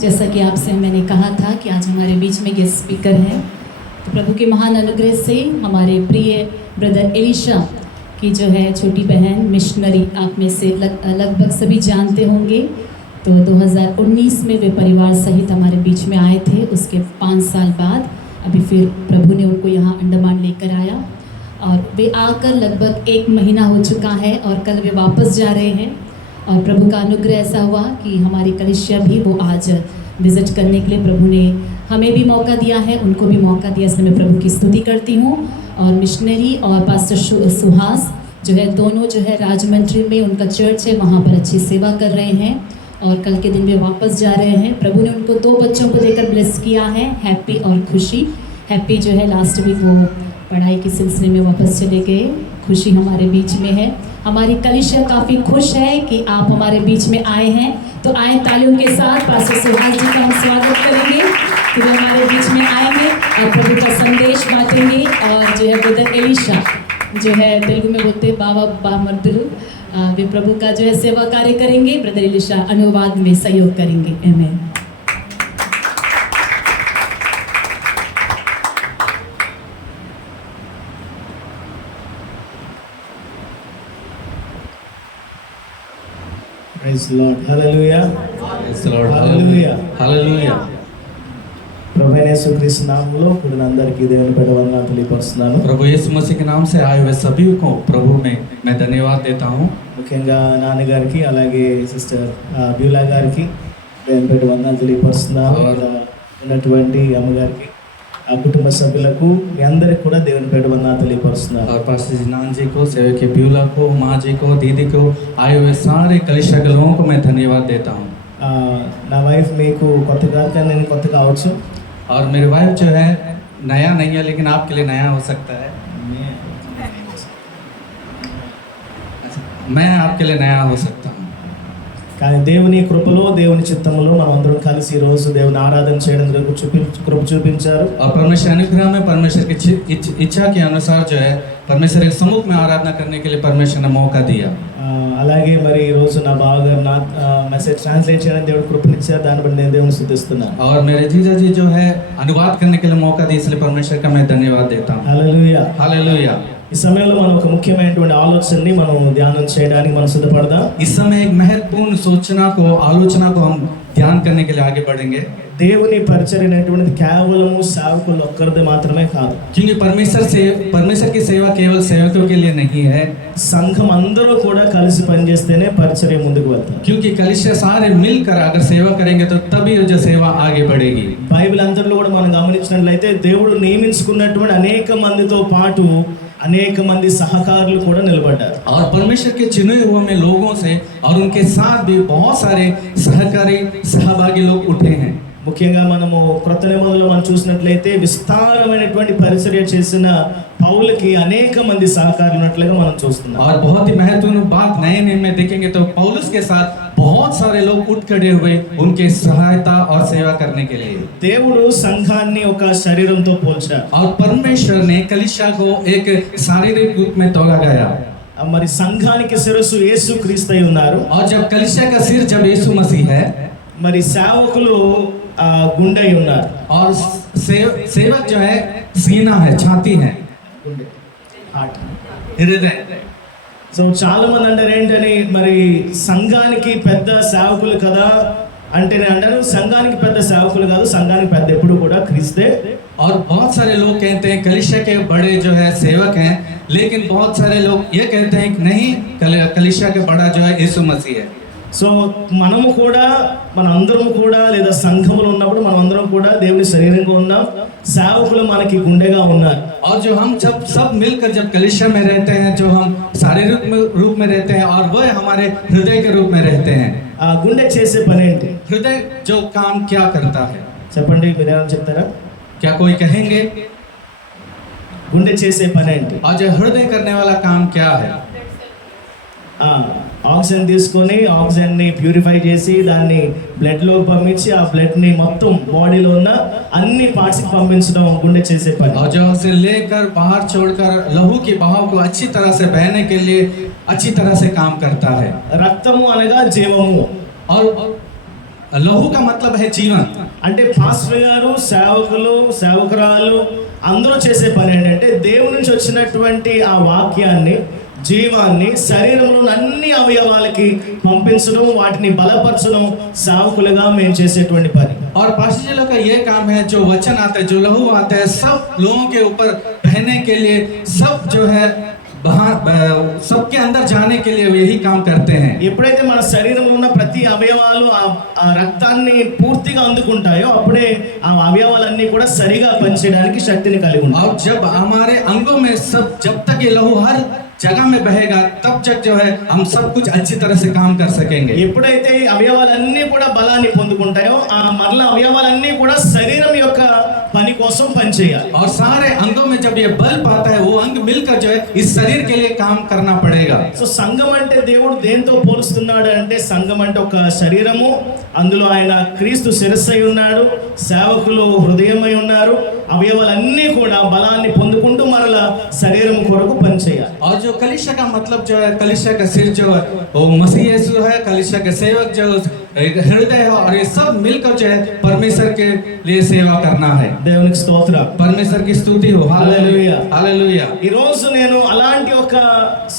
जैसा कि आपसे मैंने कहा था कि आज हमारे बीच में गेस्ट स्पीकर हैं, तो प्रभु के महान अनुग्रह से हमारे प्रिय ब्रदर एलिशा की जो है छोटी बहन मिशनरी, आप में से लगभग सभी जानते होंगे। तो 2019 में वे परिवार सहित हमारे बीच में आए थे। उसके 5 साल बाद अभी फिर प्रभु ने उनको यहाँ अंडमान लेकर आया और वे आकर लगभग 1 महीना हो चुका है और कल वे वापस जा रहे हैं। और प्रभु का अनुग्रह ऐसा हुआ कि हमारी कलीसिया भी वो आज विज़िट करने के लिए प्रभु ने हमें भी मौका दिया है, उनको भी मौका दिया, इसलिए मैं प्रभु की स्तुति करती हूँ। और मिशनरी और पास्टर सुहास जो है, दोनों जो है राजमंड्री में उनका चर्च है, वहाँ पर अच्छी सेवा कर रहे हैं और कल के दिन वे वापस जा रहे हैं। प्रभु ने उनको 2 बच्चों को देकर ब्लेस किया है, हैप्पी और खुशी। हैप्पी जो है लास्ट वीक वो पढ़ाई के सिलसिले में वापस चले गए, खुशी हमारे बीच में है। हमारी कलीसिया काफ़ी खुश है कि आप हमारे बीच में आए हैं, तो आए तालियों के साथ पास्टर सुहास जी का हम स्वागत करेंगे कि वे हमारे बीच में आएंगे और प्रभु का संदेश बांटेंगे। और जो है ब्रदर एलिशा जो है तेलुगु में बोलते बाबा बामर्दुलु, वे प्रभु का जो है सेवा कार्य करेंगे। ब्रदर एलिशा अनुवाद में सहयोग करेंगे। आमीन। Praise the Lord. Hallelujah. Praise the Lord. Hallelujah. Hallelujah. ప్రభువైన యేసుక్రీస్తు నామములో కూడిన అందరికీ దేవుని పేర వందనాలు తెలియపరుస్తున్నాను. प्रभु यीशु मसीह के नाम से आए हुए सभी को प्रभु में मैं धन्यवाद देता हूँ। ముఖ్యంగా నాన్నగారికి అలాగే సిస్టర్ బ్యూలా గారికి దేవుని పేర వందనాలు తెలియపరుస్తున్నాను. ఉన్నటువంటి అమ్మగారికి ఆ కుటుంబ సభ్యులకు మీ అందరికి కూడా దేవుని పేర వందనాలు తెలియపరుస్తున్నాను. और पास्टर जिनान जी को, सेवक ब्यूला को, माँ जी को, दीदी को, आए हुए सारे कलीसिया के लोगों को मैं धन्यवाद देता हूँ। నా వైఫ్ మీకు కొత్త కాదు కానీ నేను కొత్త కావచ్చు, और मेरी वाइफ जो है नया नहीं है लेकिन आपके लिए नया हो सकता है। मैं आपके लिए नया हो सकता हूँ। కానీ దేవుని కృపలో దేవుని చిత్తములో మనం అందరం కలిసి ఈ రోజు దేవుని ఆరాధన చేయడానికి కృప చూపించారు। और परमेश्वर अनुग्रह में परमेश्वर की इच्छा के अनुसार जो है परमेश्वर के सम्मुख में आराधना करने के लिए परमेश्वर ने मौका दिया। అలాగే మరి ఈ రోజు నా బావగారు నా మెసేజ్ ట్రాన్స్లేట్ చేయడానికి దేవుడు కృపనిచ్చారు, దాన్ని బట్టి నేను దేవుని స్తుతిస్తున్నాను। और मेरे जीजा जी जो है अनुवाद करने के लिए मौका दी, इसलिए परमेश्वर का मैं धन्यवाद देता हूँ। Hallelujah hallelujah. ఈ సమయంలో మనం ఒక ముఖ్యమైనటువంటి ఆలోచనని మనం ధ్యానం చేయడానికి మనం సిద్ధపడదాం। इस समय एक महत्वपूर्ण आलोचना को हम ध्यान करने के लिए आगे बढ़ेंगे। దేవుని పరిచర్య అనేటువంటిది కేవలము సేవకులు ఒక్కరిది మాత్రమే కాదు, क्योंकि परमेश्वर की सेवा केवल सेवकों के लिए नहीं है। సంఘం అందరూ కూడా కలిసి పనిచేస్తేనే పరిచర్య ముందుకు వెళ్తారు। क्योंकि कलीसिया सारे मिलकर अगर सेवा करेंगे तो तभी जो सेवा आगे बढ़ेगी। బైబిల్ అంతట్లో కూడా మనం గమనించినట్లయితే దేవుడు నియమించుకున్నటువంటి అనేక మందితో పాటు అనేక మంది సహకారులు కూడా నిలబడ్డారు। और परमेश्वर के चुने हुए में लोगों से और उनके साथ भी बहुत सारे सहभागी लोग उठे हैं। ముఖ్యంగా మనము క్రొత్త నిబంధనలో మనం చూసినట్లయితే విస్తారమైనటువంటి పరిచర్య చేసిన పౌలుకి అనేక మంది సహకారులు ఉన్నట్లుగా మనం చూస్తున్నాం। और बहुत ही महत्वपूर्ण बात नए नियम में देखेंगे तो पौलुस के साथ बहुत सारे लोग उठ खड़े हुए उनके सहायता और सेवा करने के लिए। దేవుడు సంఘాన్ని ఒక శరీరంతో పోల్చారు। और परमेश्वर ने कलीसिया को एक शारीरिक रूप में तोला गया। మరి సంఘానికి శిరస్సు యేసుక్రీస్తు అయి ఉన్నారు। और जब कलीसिया का सिर जब यीशु मसीह है, మరి సేవకులు గుండె అయి ఉన్నారు। और सेवक जो है सीना है, छाती है, हृदय। సో చాలా మంది అంటారు ఏంటని, మరి సంఘానికి పెద్ద సేవకులు కదా అంటే నేను అంటాను సంఘానికి పెద్ద సేవకులు కాదు, సంఘానికి పెద్ద ఎప్పుడు కూడా క్రీస్తే। और बहुत सारे लोग कहते हैं कलीसिया के बड़े जो है सेवक हैं, लेकिन बहुत सारे लोग ये कहते हैं कि नहीं, कलीसिया के बड़ा जो है यीशु मसीह है। సో మనము కూడా మనందరం కూడా లేదా సంఘములు ఉన్నప్పుడు మనమందరం కూడా దేవుని శరీరంగా ఉన్నాం, సేవకులు మనకి గుండెగా ఉన్నారు। और जो हम जब सब मिलकर जब कलीसिया में रहते हैं, जो हम शारीरिक रूप में रहते हैं और वह हमारे हृदय के रूप में रहते हैं। ఆ గుండె చేసే పని ఏంటి? हृदय जो काम क्या करता है, చెప్పండి, మీరేమైనా చెప్తారా? क्या कोई कहेंगे? గుండె చేసే పని ఏంటి? और जो हृदय करने वाला काम क्या है? ఆక్సిజన్ తీసుకొని ఆక్సిజన్ని ప్యూరిఫై చేసి దాన్ని బ్లడ్లోకి పంపించి ఆ బ్లడ్ని మొత్తం బాడీలో ఉన్న అన్ని పార్ట్స్కి పంపించడం గుండె చేసే పని। और जो उसे लेकर बाहर छोड़कर लहू के बहाव को अच्छी तरह से बहने के लिए अच्छी तरह से काम करता है। రక్తము అనగా జీవము, और लहू का मतलब है जीवन। అంటే పాస్టర్ గారు, సేవకులు, సేవకురాలు అందరూ చేసే పని ఏంటంటే దేవుని నుంచి వచ్చినటువంటి ఆ వాక్యాన్ని, జీవాన్ని శరీరంలోని అన్ని అవయవాలకి పంపించడం, వాటిని బలపరచడం సేవకులుగా మేము చేసేటువంటి పని. और पास्टर जी लोग का ये काम है, जो वचन आता है, जो लहू आता है, सब लोगों के ऊपर बहने के लिए, सब जो है सबके अंदर जाने के लिए यही काम करते हैं। ఎప్పుడైతే మన శరీరంలో ఉన్న ప్రతి అవయవాలు ఆ రక్తాన్ని పూర్తిగా అందుకుంటాయో అప్పుడే ఆ అవయవాలన్నీ కూడా సరిగా పనిచేయడానికి శక్తిని కలిగి ఉంటాయి. और जब हमारे अंगों में सब, जब तक ये लहू हर जगह में बहेगा, तब तक जो है हम सब कुछ अच्छी तरह से काम कर सकेंगे। ఎప్పుడైతే ఈ అవయవాలన్నీ కూడా బలాన్ని పొందుకుంటాయో ఆ మరల అవయవాలన్నీ కూడా శరీరం యొక్క పని కోసం పనిచేయాలి. और सारे अंगों में जब ये बल पाता है, वो अंग मिलकर जो है इस शरीर के लिए काम करना पड़ेगा। సో సంఘం అంటే దేవుడు దేంతో పోలుస్తున్నాడు అంటే, సంఘం అంటే ఒక శరీరము, అందులో ఆయన క్రీస్తు శిరస్సు అయి ఉన్నాడు, సేవకులు హృదయమై ఉన్నారు, అవయవాలన్నీ కూడా బలాన్ని పొందుకుంటూ మరలా శరీరం కొరకు పనిచేయాలి. और जो कलीसिया का मतलब जो है, कलीसिया का सिर जो है वो मसीह यीशु है, कलीसिया के सेवक जो हृदय है, और ये सब मिलकर जो है परमेश्वर के लिए सेवा करना है। దేవునికి స్తోత్రం. परमेश्वर की स्तुति हो। Hallelujah hallelujah. ఈ రోజు నేను అలాంటి ఒక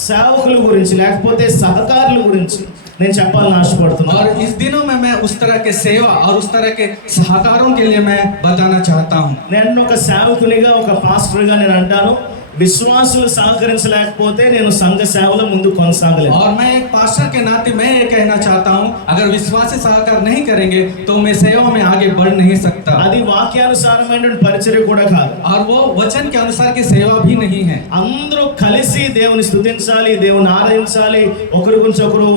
సేవకుల గురించి లేకపోతే సహకారుల గురించి నేను చెప్పాలని ఆశపడుతున్నాను. और इस दिनों में मैं उस तरह के सेवा और उस तरह के सहकारों के लिए मैं बताना चाहता हूँ। నేను ఒక సేవకునిగా, ఒక పాస్టర్గా నేను అంటాను, విశ్వాసులు సహకరించలేకపోతే నేను సంఘ సేవలో ముందు కొనసాగలేను. और मैं एक पास्टर के नाते मैं ये कहना चाहता हूँ, अगर विश्वासी सहकार नहीं करेंगे तो मैं सेवा में आगे बढ़ नहीं सकता। అది వాక్యానుసారమైన పరిచర్య కూడా కాదు, और वो वचन के अनुसार की सेवा भी नहीं है। అందరూ కలిసి దేవుని స్తుతించాలి, దేవుని ఆరాధించాలి, ఒకరి గురించి ఒకరు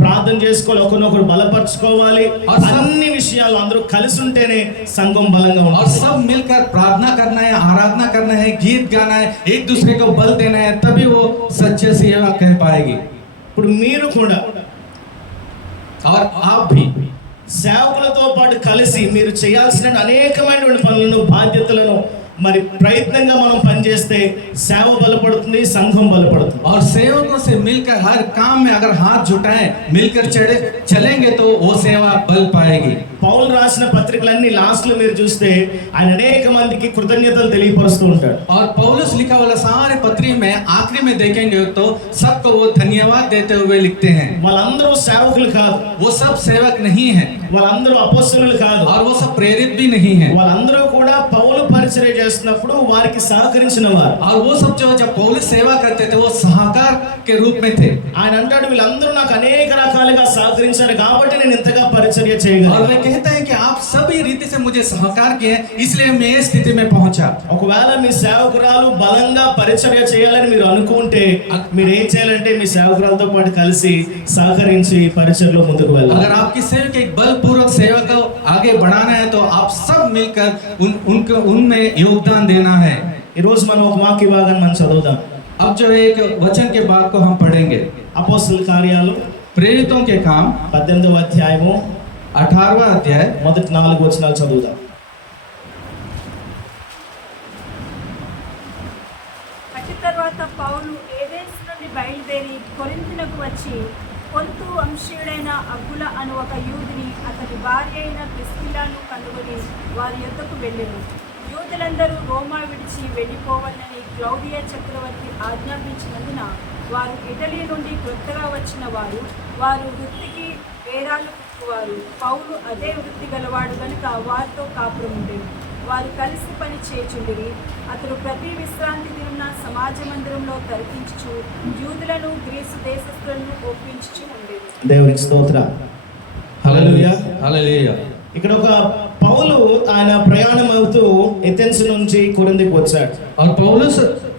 ప్రార్థన చేసుకోవాలి, ఒకరినొకరు బలపరచుకోవాలి. అన్ని విషయాలు అందరూ కలిసి ఉంటేనే సంఘం బలంగా और ఉంటుంది. सब मिलकर प्रार्थना करना है, आराधना करना है, गीत गाना है, एक दूसरे को बल देना है, तभी वो सच्चे सेवा कह पाएगी। ఇప్పుడు మీరు కూడా और आप भी సేవకులతో పాటు కలిసి మీరు చేయాల్సిన అనేకమైనటువంటి పనులను, బాధ్యతలను మరి ప్రయత్నంగా మనం పనిచేస్తే సేవ బలపడుతుంది, సంఘం బలపడుతుంది. और सेवकों से मिलकर हर काम में अगर हाथ जुटाएं, मिलकर चलेंगे तो वो सेवा बल पाएगी। పౌలు రాసిన పత్రికలన్నీ లాస్ట్ లో మీరు చూస్తే ఆయన అనేక మందికి కృతజ్ఞతలు తెలియపరుస్తూ ఉంటాడు. और पौलुस लिखा वाला सारे पत्री में आखिरी में देखेंगे तो सबको वो धन्यवाद देते हुए लिखते हैं। వాళ్ళందరూ సేవకులు కాదు, वो सब सेवक नहीं है, వాళ్ళందరూ అపోస్తలులు కాదు, और वो सब प्रेरित भी नहीं है, వాళ్ళందరూ కూడా పౌలు పరిచర్య చేస్తున్నప్పుడు వారికి సహకరించిన వారు. और वो सब जो जब पौलुस सेवा करते थे वो सहकार के रूप में थे। ఆయన అంటాడు, వీళ్ళందరూ నాకు అనేక రకాలుగా సహకరించారు కాబట్టి నేను ఇంతగా పరిచర్య और చేయగలను. वे कहते हैं कि आप सभी रीति से मुझे सहकार किए, इसलिए मैं इस स्थिति में पहुंचा। ఒకవేళ మీ సేవకురాలు బలంగా పరిచర్య చేయాలని మీరు అనుకుంటే మీరు ఏం చేయాలంటే మీ సేవకురాలతో పాటు కలిసి సహకరించి పరిచర్యలో ముందుకు వెళ్ళాలి. अगर आपकी सेवक एक बलपूर्वक सेवा को आगे बढ़ाना है तो आप सब मिलकर उनमें योगदान देना है। ఈ రోజు మనం ఒక వాక్య భాగాన్ని మనం చదువుదాం. अब जो एक वचन के बाद को हम पढ़ेंगे, అపోస్తలుల కార్యాలు प्रेरितों के काम 18వ అధ్యాయము 18वां अध्याय మొదటి 4 వచనాలు చదువుదాం. అటు తర్వాత పౌలు ఏథెన్స్ నుండి బయలుదేరి కొరింథునకు వచ్చి పొంతు వంశీయుడైన అగుల అను ఒక యూదుని అతని భార్య అయిన ప్రిస్కిల్లాను కనుగొని వారి యొద్దకు వెళ్ళెను. యూదులందరూ రోమా విడిచి వెళ్ళిపోవాలని క్లౌదియా చక్రవర్తి ఆజ్ఞాపించినందున వారు ఇటలీ నుండి కొత్తగా వచ్చిన వారు వృత్తికి వేరాలు కుట్టువారు. పౌలు అదే వృత్తి గలవాడు కనుక వారితో కాపురం ఉండేది. వారు కలిసి పని చేయుచుండిరి. అతడు ప్రతి విశ్రాంతి దినమున సమాజ మందిరంలో తర్కించుచు యూదులను గ్రీసు దేశస్థులను ఒప్పించుచు ఉండేది. దేవునికి స్తోత్రం. Hallelujah hallelujah. ఇక్కడ ఒక పౌలు ఆయన ప్రయాణం అవుతూ ఎథెన్స్ నుంచి కొరింథీకి వచ్చాడు. और पौलुस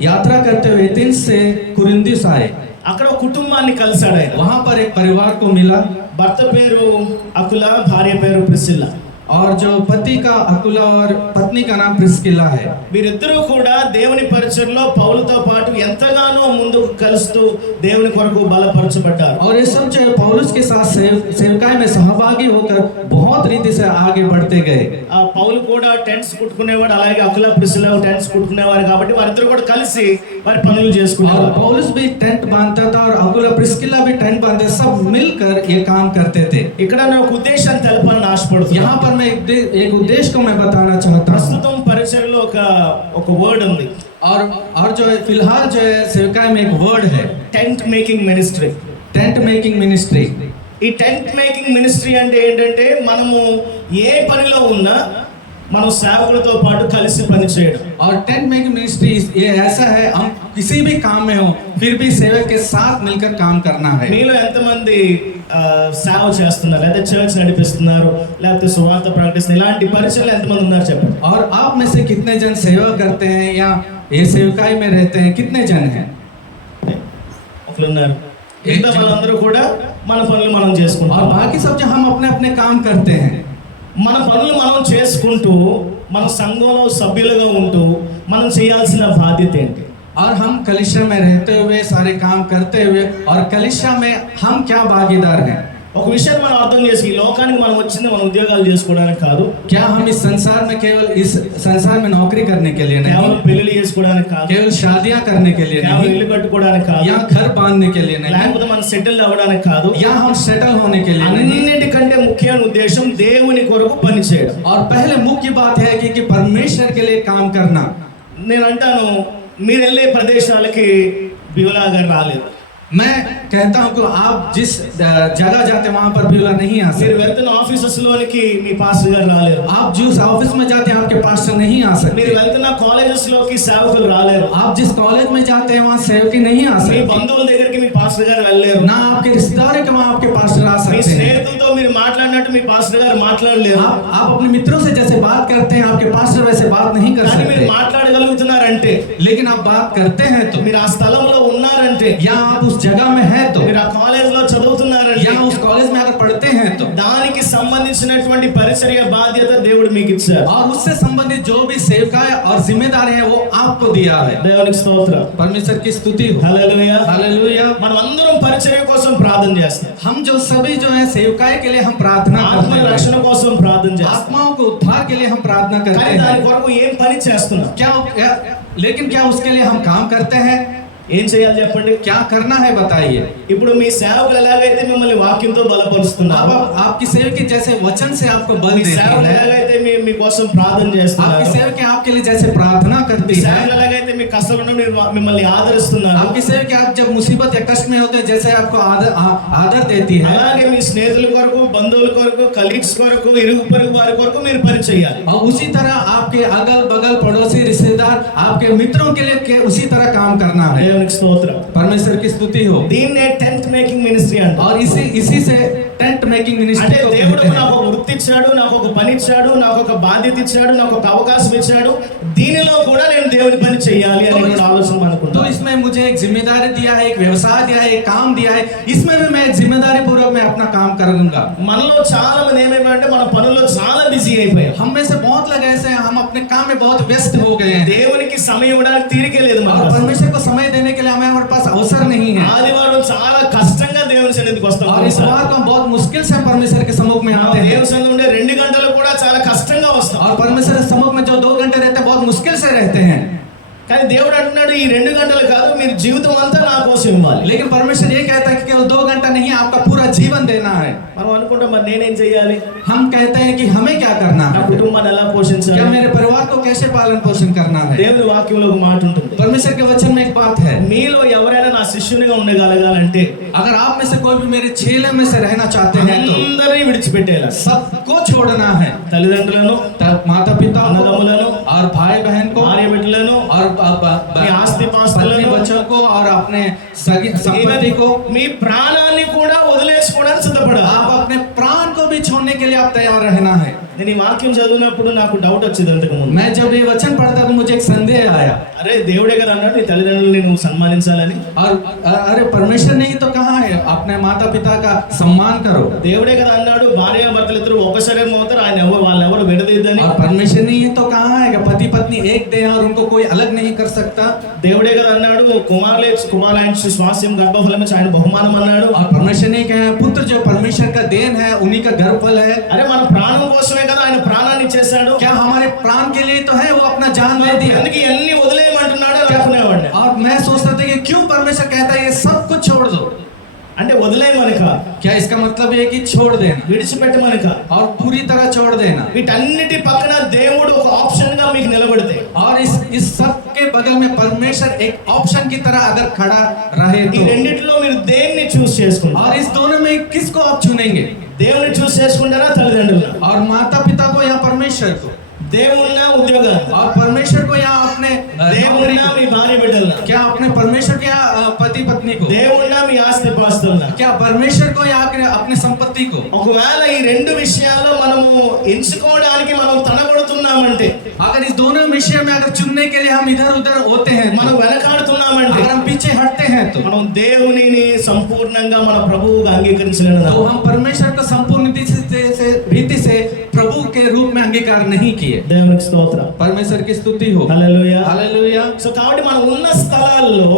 यात्रा करते हुए एथेंस से कुरिन्थिस आए। అక్కడ ఒక కుటుంబాన్ని కలిశాడు ఆయన. वहां पर एक परिवार को मिला, భర్త పేరు అకుల, భార్య పేరు ప్రిస్కిల్లా. और जो पति का अकुला और पत्नी का नाम प्रिस्किल्ला है। వీరిద్దరూ కూడా దేవుని పరిచర్యలో పౌలుతో పాటు ఎంతగానో ముందుకు కలుస్తూ దేవుని కొరకు బలపరచబడ్డారు. और ये सब जो पौलुस के साथ सेवकाई में सहभागी होकर बहुत रीति से आगे बढ़ते गए। ఆ పౌలు కూడా టెంట్స్ కుట్టుకునేవాడు, అలాగే అకుల ప్రిసిలా టెంట్స్ కుట్టుకునేవారు కాబట్టి వారిద్దరు కూడా కలిసి వారి పనులు और చేసుకునేవారు. पौलुस भी टेंट बांधता था और अकुला प्रिस्किला भी टेंट बांधते, सब मिलकर ये काम करते थे। ఇక్కడ నేను ఒక ఉద్దేశాన్ని తెలపాలని ఆశపడుతున్నాను. यहाँ पर मैं एक उद्देश्य को मैं बताना चाहता हूँ। ప్రస్తుతం పరిచయలో ఒక వర్డ్ ఉంది, और जो है फिलहाल जो है सेवकाई में एक वर्ड है, tent making ministry. Tent making ministry. ఈ టెంట్ మేకింగ్ మినిస్ట్రీ అంటే ఏంటంటే మనము ఏ పనిలో ఉన్నా మనం సేవకులతో పాటు కలిసి పని చేయడం. और टेंट मेकिंग मिनिस्ट्री ये ऐसा है, हम किसी भी काम में हो फिर भी सेवक के साथ मिलकर काम करना है। మీలో ఎంతమంది సేవ చేస్తున్నారు, లేదా చర్చ్ నడిపిస్తున్నారు, లేకపోతే సువార్త ప్రకటిస్తున్నారు, ఇలాంటి పరిచయాలు ఎంతమంది ఉన్నారు చెప్పండి. और आप में से कितने जन सेवा करते हैं या ये सेवकाई में रहते हैं, कितने जन हैं? ఒకరు ఉన్నారు. మిగతా వాళ్ళందరూ కూడా మన పనులు మనం और చేసుకుంటాం. बाकी सब जो हम अपने अपने काम करते हैं, మన పనులు మనం చేసుకుంటూ మన సంఘంలో సభ్యులుగా ఉంటూ మనం చేయాల్సిన బాధ్యత ఏంటి? और हम कलिशा में रहते हुए सारे काम करते हुए और कलिशा में हम क्या भागीदार हैं? ఒక విషయం మనం అర్థం చేసి, ఈ లోకానికి మనం వచ్చింది మన ఉద్యోగాలు చేసుకోవడానికి కాదు, क्या हम इस संसार में केवल इस संसार में नौकरी करने के लिए కేవలం नहीं, పెళ్లి చేసుకోవడానికి కాదు, केवल शादियां करने के लिए కేవలం नहीं, ఇల్లు కట్టుకోవడానికి కాదు, या घर बांधने के लिए नहीं, లేకపోతే మనం సెటిల్ అవ్వడానికి కాదు, या हम सेटल होने के लिए नहीं। అన్నిటికంటే ముఖ్యమైన ఉద్దేశం దేవుని కొరకు పని చేయడం. और पहले मुख्य बात है कि परमेश्वर के लिए काम करना। నేను అంటాను, మీరు వెళ్ళే ప్రదేశాలకి బివలా గారు రాలేదు. मैं कहता हूं कि आप जिस जगह जाते हैं वहां पर बिवला नहीं आ మీరు सकते। వెళ్తున్న ఆఫీసెస్ లోనికి మీ పాస్టర్ గారు రాలేరు. आप जिस ऑफिस में जाते हैं आपके पास्टर नहीं आ మీరు सकते। వెళ్తున్న కాలేజెస్ లోకి సేవకులు రాలేరు. आप जिस कॉलेज में जाते हैं वहां सेवकी नहीं आ మీ सकते। బంధువుల దగ్గరికి మీ పాస్టర్ గారు వెళ్ళలేరు. ना आपके रिश्तेदारों के वहां आपके पास्टर आ మీ सकते हैं। స్నేహితులతో మీరు మాట్లాడినట్టు మీ పాస్టర్ గారు మాట్లాడలేరు. आप अपने मित्रों से जैसे बात करते हैं आपके पास्टर वैसे बात नहीं कर కానీ మీరు सकते। మాట్లాడగలుగుతున్నారంటే, लेकिन आप बात करते हैं तो, మీరు ఆ స్థలంలో ఉన్నారంటే, या आप उस जगह में हैं तो, మీరు ఆ కాలేజ్ లో చదువుతున్నారంటే, या उस कॉलेज में अगर पढ़ते हैं तो, దానికి సంబంధించినటువంటి పరిచర్య బాధ్యత దేవుడు మీకు ఇచ్చారు. और उससे संबंधित जो भी सेवका और जिम्मेदारी है वो आपको दिया है। దేవునికి స్తోత్రం. परमेश्वर की स्तुति हो। హల్లెలూయా. हालेलुया। మనం అందరం పరిచర్య కోసం ప్రార్థన చేస్తాం. हम जो सभी जो है सेवकाई के लिए हम प्रार्थना ఆత్మ करते రక్షణ हैं, కోసం ప్రార్థన చేస్తాం. आत्माओं को उद्धार के लिए हम प्रार्थना करते కానీ దాని हैं। కొరకు ఏం పని చేస్తున్నాం? लेकिन क्या उसके लिए हम काम करते हैं? ఏం చేయాలి చెప్పండి? क्या करना है बताइए। ఇప్పుడు మీ సేవకులు ఎలాగైతే మిమ్మల్ని వాక్యంతో బలపరుస్తున్నారు, अब आपकी सेवकी जैसे वचन से आपको बल మీ देती సేవకులు है, ఎలాగైతే మీకోసం ప్రార్థన आपकी చేస్తున్నారు, सेवकी आपके लिए जैसे प्रार्थना మీ करती సేవకులు है, ఎలాగైతే మీ కష్టంలో మిమ్మల్ని ఆదరిస్తున్నారు, आपकी सेवकी आप जब मुसीबत या कष्ट में होते हैं जैसे आपको आदर देती है, అలాగే మీ స్నేహితుల కొరకు, బంధువుల కొరకు, కలీగ్స్ కొరకు, ఇరుగు పొరుగు వారి కొరకు మీరు పని చేయాలి. और उसी तरह आपके अगल बगल पड़ोसी रिश्तेदार आपके मित्रों के लिए उसी तरह काम करना है। దేవునికి స్తోత్రం. परमेश्वर की स्तुति हो। దీన్నే టెంట్ మేకింగ్ మినిస్ట్రీ అంటారు. और इसी से टेंट मेकिंग అంటే मिनिस्ट्री को దేవుడు कहते నాకు हैं। ఒక వృత్తి ఇచ్చాడు, నాకు ఒక పని ఇచ్చాడు, నాకు ఒక బాధ్యత ఇచ్చాడు, నాకు ఒక అవకాశం ఇచ్చాడు, దీనిలో కూడా నేను దేవుని పని చేయాలి అనే ఆలోచన तो అనుకుంటాను. इसमें मुझे एक जिम्मेदारी दिया है, एक व्यवसाय दिया है, एक काम दिया है, इसमें भी मैं एक जिम्मेदारी पूर्वक मैं अपना काम करूंगा। మనలో చాలా మంది ఏమైపోయారంటే మన పనుల్లో చాలా బిజీ అయిపోయాం. हम में से बहुत लोग ऐसे हैं, हम अपने काम में बहुत व्यस्त हो गए हैं దేవునికి సమయం ఇవ్వడానికి తీరికే లేదు और మనకు. परमेश्वर को समय देने के लिए हमारे पास अवसर नहीं है। ఆదివారం చాలా కష్టంగా దేవుని సన్నిధికి వస్తాం. और इस बात को हम बहुत मुश्किल से परमेश्वर के सम्मुख में आते हैं దేవుని సన్నిధిలో ఉండే 2 గంటలు కూడా చాలా కష్టంగా వస్తాం. और परमेश्वर के सम्मुख में जो 2 घंटे रहते हैं बहुत मुश्किल से रहते हैं। కానీ దేవుడు అంటున్నాడు, ఈ 2 గంటలు కాదు, మీరు జీవితం అంతా నా కోసం ఇవ్వాలి. लेकिन परमेश्वर ये कहता है कि केवल 2 घंटा नहीं, आपका पूरा जीवन देना है। మనం అనుకుంటాం, మరి నేనేం చేయాలి? हम कहते हैं कि हमें क्या करना నా है, కుటుంబాన్ని ఎలా क्या పోషించాలి? मेरे परिवार को कैसे पालन पोषण करना है। దేవుని వాక్యంలో ఒక మాట ఉంటుంది, परमेश्वर के वचन में एक बात है, మీలో ఎవరైనా నా శిష్యునిగా ఉండగలగాలంటే अगर आप में से कोई भी मेरे चेले में से रहना चाहते हैं तो అందరినీ విడిచిపెట్టేలా, सबको छोड़ना है। తల్లిదండ్రులను, माता पिता అన్నదమ్ములను, और भाई बहन को భార్య బిడ్డలను, और మీ ఆస్తి पत्नी పాస్తులను, बच्चों को और अपने संपत्ति को, మీ ప్రాణాన్ని కూడా వదిలేసుకోవడానికి సిద్ధపడాలి. आप अपने प्राण को भी छोड़ने के लिए आप तैयार रहना है। నేను ఈ వాక్యం చదివినప్పుడు నాకు డౌట్ వచ్చింది అంతకు ముందు. मैं जब ये वचन पढ़ता तो मुझे एक संदेह आया, అరే దేవుడే కదా అన్నాడు నీ తల్లిదండ్రులని నువ్వు సన్మానించాలని. और अरे परमेश्वर ने ही तो कहा है अपने माता पिता का सम्मान करो। దేవుడే కదా అన్నాడు భార్య భర్తలు ఇద్దరు ఒక శరీరం అవుతారు, ఆయన వాళ్ళు ఎవరు విడదీద్దని. और परमेश्वर ने ये तो कहा है कि पति पत्नी एक देह और उनको कोई अलग नहीं कर सकता। దేవుడే కదా అన్నాడు కుమారులైన స్వాస్యం గర్భఫలం ఇచ్చి ఆయన బహుమానం అన్నాడు. और परमेश्वर ने कहा पुत्र जो परमेश्वर का देन है उन्हीं का गर्भफल है। అరే మన ప్రాణం కోసమే కదా ఆయన ప్రాణాన్ని ఇచ్చేసాడు, क्या हमारे प्राण के लिए तो है, वो अपना जान दे दिया। ఎందుకు ఇవన్నీ వదిలేయమంటున్నాడు అని అనుకునేవాడిని. और मैं सोचता था कि क्यों परमेश्वर कहता है ये सब कुछ छोड़ दो। అంటే వదిలేయమని కాదు, क्या इसका मतलब है कि छोड़ देना విడిచిపెట్టమని కాదు. और पूरी तरह छोड़ देना। వీటన్నిటి పక్కన దేవుడు ఒక ఆప్షన్ గా మీకు నిలబడితే, और इस सब के बगल में परमेश्वर एक ऑप्शन की तरह अगर खड़ा रहे ఈ तो, రెండిట్లో మీరు దేన్ని చూస్ చేసుకుంటారు? और इस दोनों में किसको आप चुनेंगे? దేవుని చూస్ చేసుకుంటారా తల్లిదండ్రులు? और माता पिता को या परमेश्वर को? దేవున్నా ఉద్యోగాలు, और परमेश्वर को या अपने नौकरी దేవున్నా को? మీ భార్య బిడ్డలున్నా, क्या अपने परमेश्वर को या पति पत्नी को? దేవున్నా మీ ఆస్తి పాస్తున్నా. क्या परमेश्वर को या अपने संपत्ति को? ఒకవేళ ఈ రెండు విషయాల్లో మనము ఎంచుకోవడానికి మనం తడబడుతున్నామంటే, अगर इस दोनों विषय में अगर चुनने के लिए हम इधर उधर होते हैं, మనం వెనకాడుతున్నామంటే, अगर हम पीछे हटते हैं तो మనం దేవునిని సంపూర్ణంగా మన ప్రభువుగా అంగీకరించలేము. हम परमेश्वर को संपूर्ण रीति से प्रभु के रूप में अंगीकार नहीं किए। దేవునికి స్తోత్రం. परमेश्वर की स्तुति हो। హల్లెలూయా. हालेलुया। సో కాబట్టి మనం ఉన్న స్థలాల్లో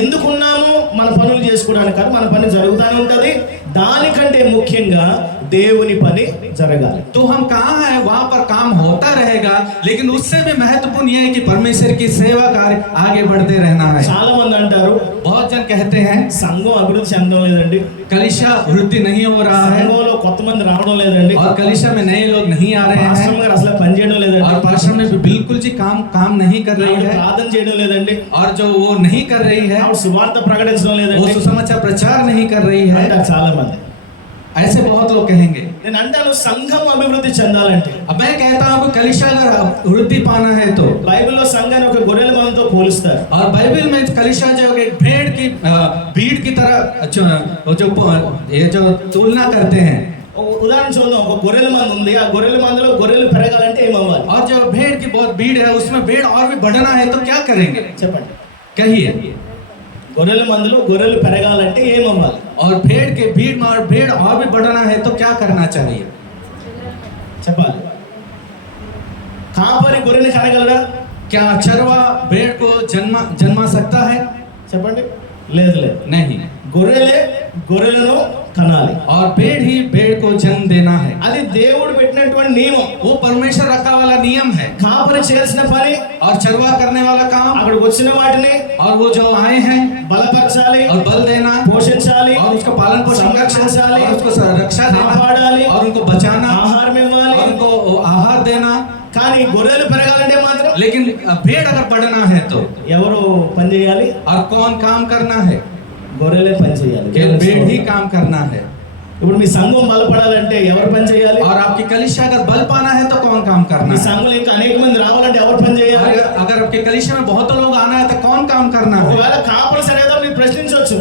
ఎందుకున్నామో మన పనులు చేసుకోవడానికి కాదు, మన పని జరుగుతూనే ఉంటది. దానికంటే ముఖ్యంగా దేవుని పని జరగాలి. तो हम कहाँ हैं वहाँ पर काम होता रहेगा, लेकिन उससे भी महत्वपूर्ण यह है कि परमेश्वर की सेवा कार्य आगे बढ़ते रहना है। చాలా మంది అంటారు, बहुत जन कहते हैं సంఘం అభివృద్ధి చెందడం లేదండి, कलीसिया वृद्धि नहीं हो रहा है, సంఘంలో కొత్త మంది రావడం లేదండి, और कलीसिया में नए लोग नहीं आ रहे పాస్టర్ हैं, గారు అసలు పని చేయడం లేదండి, और पास्टर में भी बिल्कुल जी काम नहीं कर रही ఆవిడ है, ప్రార్థన చేయడం లేదండి, और जो वो नहीं कर रही है ఆవిడ సువార్త ప్రకటించడం वो లేదండి सुसमाचार प्रचार नहीं कर रही है। అంటారు చాలా మంది. ऐसे बहुत लोग कहेंगे। నేను అంటాను, సంఘం అభివృద్ధి చెందాలంటే अब मैं कहता हूँ कि कलीसिया अगर वृद्धि पाना है तो, బైబిల్లో సంఘాన్ని ఒక గొర్రెల మందతో పోలుస్తారు. और बाइबल में कलीसिया जो एक भेड़ की भीड़ की तरह ये जो तुलना करते हैं। ఒక ఉదాహరణ చూద్దాం. ఒక గొర్రెల మంద ఉంది, ఆ గొర్రెల మందలో గొర్రెలు పెరగాలంటే ఏమవ్వాలి? और जो भेड़ की बहुत भीड़ है उसमें भेड़ और भी बढ़ना है तो क्या करेंगे? చెప్పండి. कहिए। గొర్రెల మందలో గొర్రెలు పెరగాలంటే ఏమవ్వాలి? और भेड़ के भीड़ में और भेड़ और भी बढ़ना है तो क्या करना चाहिए? చెప్పాలి. కాపరి గొర్రెని కనగలడా? क्या चरवा भेड़ को जन्मा सकता है? చెప్పండి. లేదు లేదు. नहीं। గొర్రెలే గొర్రెలను కనాలి. और भेड़ ही भेड़ को जन्म देना है। అది దేవుడు పెట్టినటువంటి నియమం. वो परमेश्वर रखा वाला नियम है। కాపరి చేసిన పని, और चरवा करने वाला काम, అక్కడికి వచ్చిన వాటిని और वो जो आए हैं బలపరచాలి, और बल देना, పోషించాలి, और उसका पालन पोषण సంరక్షించాలి, और उसको रक्षा देना, కాపాడాలి, और उनको बचाना, ఆహారం ఇవ్వాలి. और उनको आहार देना। కానీ గొర్రెలు పెరగాలంటే మాత్రం लेकिन भेड़ अगर बढ़ना है तो ఎవరు పని చేయాలి? और कौन काम करना है? గొర్రెలే పని చేయాలి. केवल भेड़ ही काम करना है। ఇప్పుడు మీ సంఘం బలపడాలంటే ఎవరు పని చేయాలి? और आपकी कलीसिया अगर बल पाना है तो कौन काम करना మీ है? సంఘంలో ఇంకా అనేక మంది రావాలంటే ఎవరు పని చేయాలి? अगर आपके कलीसिया में बहुत लोग आना है तो कौन काम करना है? ఒకవేళ కాపరి సరిగా మీరు ప్రశ్నించవచ్చు,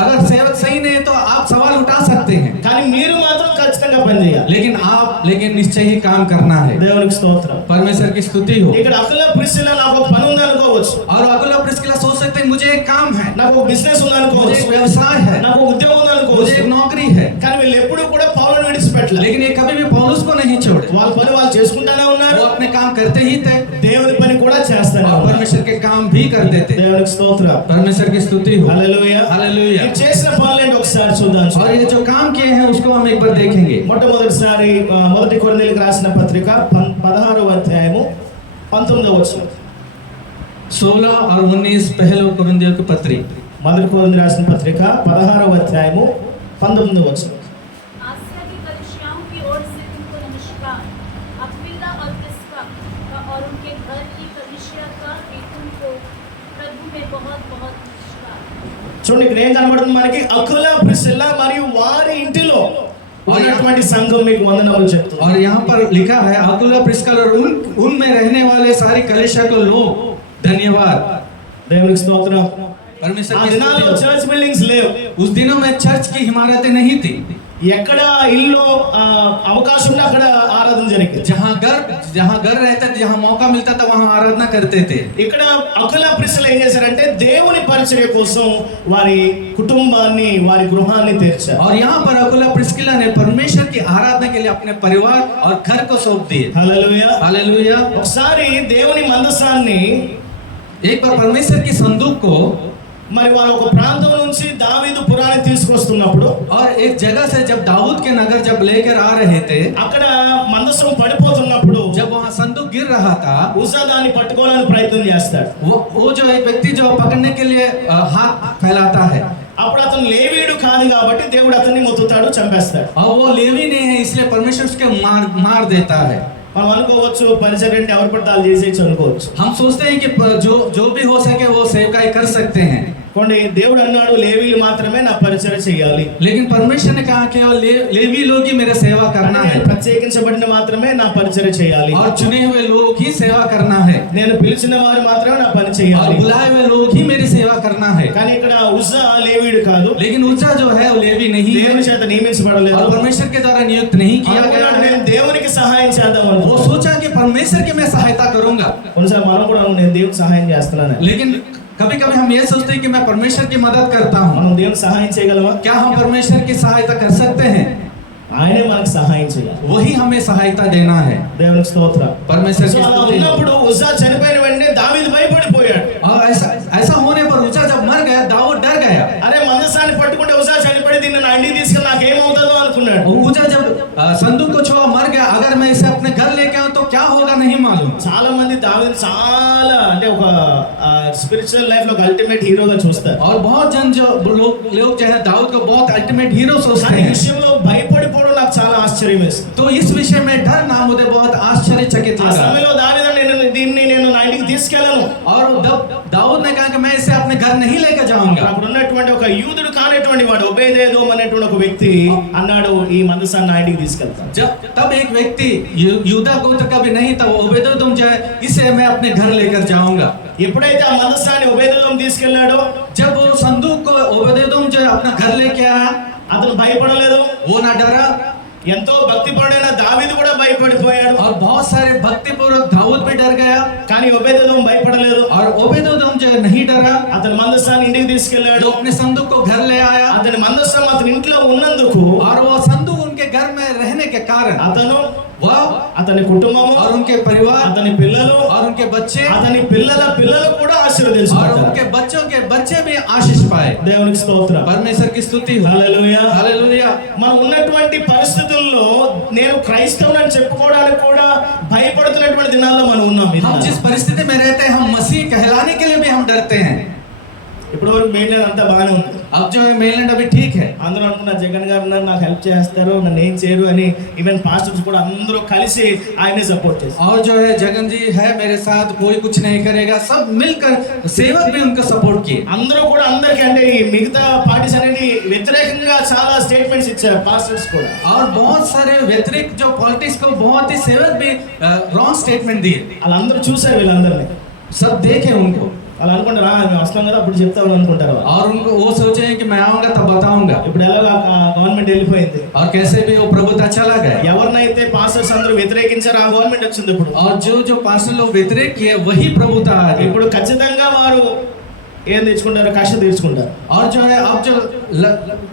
अगर सेवक सही नहीं है तो आप सवाल उठा सकते हैं, కానీ మీరు మాత్రం ఖచ్చితంగా పని చేయాలి. लेकिन निश्चय ही काम करना है। దేవునికి స్తోత్రం. परमेश्वर की स्तुति हो। ఇక్కడ అఖిల ప్రిస్సిల నాకు ఒక పని ఉంది అనుకోవచ్చు, और अगला प्रिस्किला सोच सकते हैं मुझे एक काम है, నాకు ఒక బిజినెస్ ఉంది मुझे అనుకోవచ్చు, एक व्यवसाय है, నాకు ఒక ఉద్యోగం ఉంది मुझे అనుకోవచ్చు. एक नौकरी है, కానీ వీళ్ళు ఎప్పుడు కూడా పౌలుని విడిచిపెట్టలేదు. लेकिन ये कभी भी पौलुस को नहीं छोड़े। వాళ్ళ పని వాళ్ళు చేసుకుంటానే ఉన్నారు, वो अपने काम करते ही थे దేవుని పని కూడా చేస్తారు. और परमेश्वर के काम भी करते थे। దేవునికి స్తోత్రం. परमेश्वर की स्तुति हो। హల్లెలూయా. हालेलुया। ఈ చేసిన పనులేంటి ఒకసారి చూద్దాం. और ये जो काम किए हैं उसको हम एक बार देखेंगे। మొట్టమొదటిసారి మొదటి కొరింథీయులకు రాసిన పత్రిక 16వ అధ్యాయము 19వ వచనం. 16 और 19 पहले कुरिन्थियों की पत्री। మొదటి కొరింథీయులకు రాసిన పత్రిక 16వ అధ్యాయము 19వ వచనం. आसिया की कलीसियाओं की ओर से तुमको नमस्कार। अक्विला और प्रिस्का का और उनके घर की कलीसिया का भी तुमको प्रभु में बहुत बहुत नमस्कार। చూడండి, ఇక్కడ ఏం కనబడుతుంది మనకి? అకుల ప్రిస్సిల్ల మరియు వారి ఇంటిలో ఉన్నటువంటి సంఘం మీకు వందనములు చెప్తుంది. और यहाँ पर लिखा है अकुला प्रिस्का और उनमें रहने वाले सारी कलीसिया को लोग धन्यवाद। దేవునికి స్తోత్రం. परमेश्वर ఆ की దినాల్లో स्तुति हो। చర్చ్ బిల్డింగ్స్ లేవు. उस दिनों में चर्च की इमारतें नहीं थी। ఎక్కడ ఇల్లు అవకాశం ఉంటే అక్కడ ఆరాధన జరిగేది. जहाँ घर रहता था, जहाँ मौका मिलता था वहाँ आराधना करते थे। ఇక్కడ అకుల ప్రిస్సిల్ల ఏం చేశారంటే దేవుని పరిచర్య కోసం వారి కుటుంబాన్ని, వారి గృహాన్ని తెరిచారు. और यहाँ पर अकुला प्रिस्किला ने परमेश्वर की आराधना के लिए अपने परिवार और घर को सौंप दिए। హల్లెలూయా. हालेलुया। ఒకసారి దేవుని మందసాన్ని एक बार परमेश्वर की संदूक को మరి వారు ఒక ప్రాంతం నుంచి దావీదు పురాన్ని తీసుకొస్తున్నప్పుడు और एक जगह से जब दाऊद के नगर जब लेकर आ रहे थे, అక్కడ మందసం పడిపోతున్నప్పుడు रहा था, ఉజ్జా దాన్ని పట్టుకోవాలని ప్రయత్నం చేస్తాడు. वो जो एक व्यक्ति जो पकड़ने के लिए हाथ फैलाता है, అప్పుడు అతను లేవీయుడు కాదు కాబట్టి దేవుడు అతన్ని మొత్తుతాడు, చంపేస్తాడు. और वो लेवी नहीं है इसलिए परमेश्वर उसके मार देता है। మనం అనుకోవచ్చు పరిచర్య అంటే ఎవరి పడితే వాళ్ళు చేసేయచ్చు అనుకోవచ్చు. हम सोचते हैं कि जो भी हो सके वो सेवकाई कर सकते हैं, కొన్ని దేవుడు అన్నాడు లేవీలు మాత్రమే నా పరిచర్య చేయాలి, लेकिन परमेश्वर ने कहा कि लेवी लोग ही मेरे सेवा करना है, ప్రత్యేకించబడిన మాత్రమే నా పరిచర్య చేయాలి, और चुने हुए लोग ही सेवा करना है, నేను పిలిచిన వారు మాత్రమే నా పని और చేయాలి. बुलाए हुए लोग ही मेरी सेवा करना है। కానీ ఇక్కడ ఉజ్జా లేవీయుడు కాదు, लेकिन उज्जा जो है वो लेवी नहीं है దేవుని చేత నియమించబడలేదు. और परमेश्वर के द्वारा नियुक्त नहीं किया गया అనుకున్నాడు, है। నేను దేవునికి సహాయం చేద్దాం అనుకున్నాడు. वो सोचा कि परमेश्वर की मैं सहायता करूंगा, కొన్నిసార్లు మనం కూడా నేను దేవునికి సహాయం చేస్తున్నాను. लेकिन कभी कभी हम ये सोचते हैं कि मैं परमेश्वर की मदद करता हूँ। మనం దేవునికి సహాయం చేయగలమా? क्या हम परमेश्वर की सहायता कर सकते हैं? ఆయనే మనకు సహాయం చేయాలి. वही हमें सहायता देना है। దేవునికి స్తోత్రం. परमेश्वर సో की అలా स्तुति हो। ఉన్నప్పుడు ఉజ్జా చనిపోయిన వెంటనే దావీదు భయపడిపోయాడు. और ऐसा होने पर उज्जा जब मर गया, दाऊद डर गया। అరే మందసాన్ని పట్టుకుంటే ఉజ్జా చనిపోయి దీన్ని నా ఇంటికి తీసుకెళ్ళి నాకేమవుతుందో అనుకున్నాడు. और उज्जा जब संदूक को छुआ मर गया, अगर मैं इसे अपने घर लेके आऊं तो क्या होगा नहीं मालूम। చాలా మంది దావీదుని చాలా అంటే ఒక స్పిరిచువల్ లైఫ్ లో అల్టిమేట్ హీరోగా చూస్తారు. और बहुत जन जो लोग जो है दाऊद को बहुत अल्टीमेट हीरो सोचते కానీ ఈ हैं। విషయంలో భయపడిపోవడం నాకు చాలా ఆశ్చర్యం వేస్తుంది. तो इस विषय में डर ना मुझे बहुत आश्चर्यचकित ఆ लगा। సమయంలో దావీదు నేను నా ఇంటికి తీసుకెళ్ళను. और दाऊद ने कहा कि मैं इसे अपने घर नहीं लेकर जाऊंगा। అక్కడ ఉన్నటువంటి ఒక యూదుడు కానటువంటి వాడు ఒబేదేదోం అనేటువంటి ఒక వ్యక్తి అన్నాడు, ఈ మందసాన్ని నా ఇంటికి తీసుకెళ్తాను. तब एक व्यक्ति यूदा गोत्र का भी नहीं था, ओबेदेदोम जो है, इसे मैं अपने घर लेकर जाऊंगा। ఎప్పుడైతే ఆ మందసాన్ని ఒబేదేదోం తీసుకెళ్ళాడో जब वो संदूक को ओबेदेदोम जो है अपना घर लेके आया, అతను భయపడలేదు. वो ना डरा, ఎంతో భక్తిపరుడైన దావీదు కూడా భయపడిపోయాడు. और बहुत सारे भक्तिपूर्वक दाऊद भी डर गया, కానీ ఒబేదేదోం భయపడలేదు. और ओबेदेदोम जो है नहीं डरा। అతను మందసాన్ని ఇంటికి తీసుకెళ్ళాడు. जो अपने संदूक को घर ले आया, అతని మందసం అతని ఇంట్లో ఉన్నందుకు और वो संदूक उनके घर में रहने के कारण అతను, वह అతని కుటుంబము, और उनके परिवार అతని పిల్లలు, और उनके बच्चे అతని పిల్లల పిల్లలు కూడా और ఆశీర్వదించబడ్డారు. उनके बच्चों के बच्चे भी आशीष पाए। దేవునికి స్తోత్రం. परमेश्वर की स्तुति हो। హల్లెలూయా. हालेलुया। మనం ఉన్నటువంటి పరిస్థితుల్లో నేను క్రైస్తవుని చెప్పుకోవడానికి కూడా భయపడుతున్నటువంటి దినాల్లో మనం ఉన్నాం. हम जिस परिस्थिति में रहते हैं, हम मसीह कहलाने के लिए भी हम डरते हैं। ఇప్పుడు వరకు మెయిన్ అంతా బాగానే ఉంది. अब जो है मेलैंड अभी ठीक है। అందరూ అనుకున్నారు జగన్ గారు ఉన్నారు, నాకు హెల్ప్ చేస్తారు, నన్ను ఏం చేయరు అని. ఈవెన్ పాస్టర్స్ కూడా అందరూ కలిసి ఆయనే సపోర్ట్ చేస్తారు. और जो है जगन जी है मेरे साथ, कोई कुछ नहीं करेगा, सब मिलकर सेवक भी उनको सपोर्ट किए। అందరూ కూడా అందరికీ అంటే ఈ మిగతా పార్టీస్ అనేది వ్యతిరేకంగా చాలా స్టేట్మెంట్స్ ఇచ్చారు పాస్టర్స్ కూడా. और बहुत सारे व्यतिरिक जो पॉलिटिक्स को बहुत ही सेवक भी रॉन्ग स्टेटमेंट दिए। వాళ్ళందరూ చూశారు వీళ్ళందరినీ. सब देखे उनको, వాళ్ళు అనుకుంటారా మేము వస్తాం కదా అప్పుడు చెప్తామని అనుకుంటారు. और उनको वो सोचे हैं कि मैं आऊंगा तब बताऊंगा। ఇప్పుడు ఎలాగా గవర్నమెంట్ వెళ్ళిపోయింది. और कैसे भी वो प्रभुता चला गया। ఎవరినైతే పాస్టర్స్ అందరూ వ్యతిరేకించారో ఆ గవర్నమెంట్ వచ్చింది ఇప్పుడు. और जो पास्टर लोग व्यतिरेक किए वही प्रभुता आ गई। ఇప్పుడు ఖచ్చితంగా వారు ఏం తెచ్చుకుంటారు, కష్ట తీర్చుకుంటారు. और जो है अब जो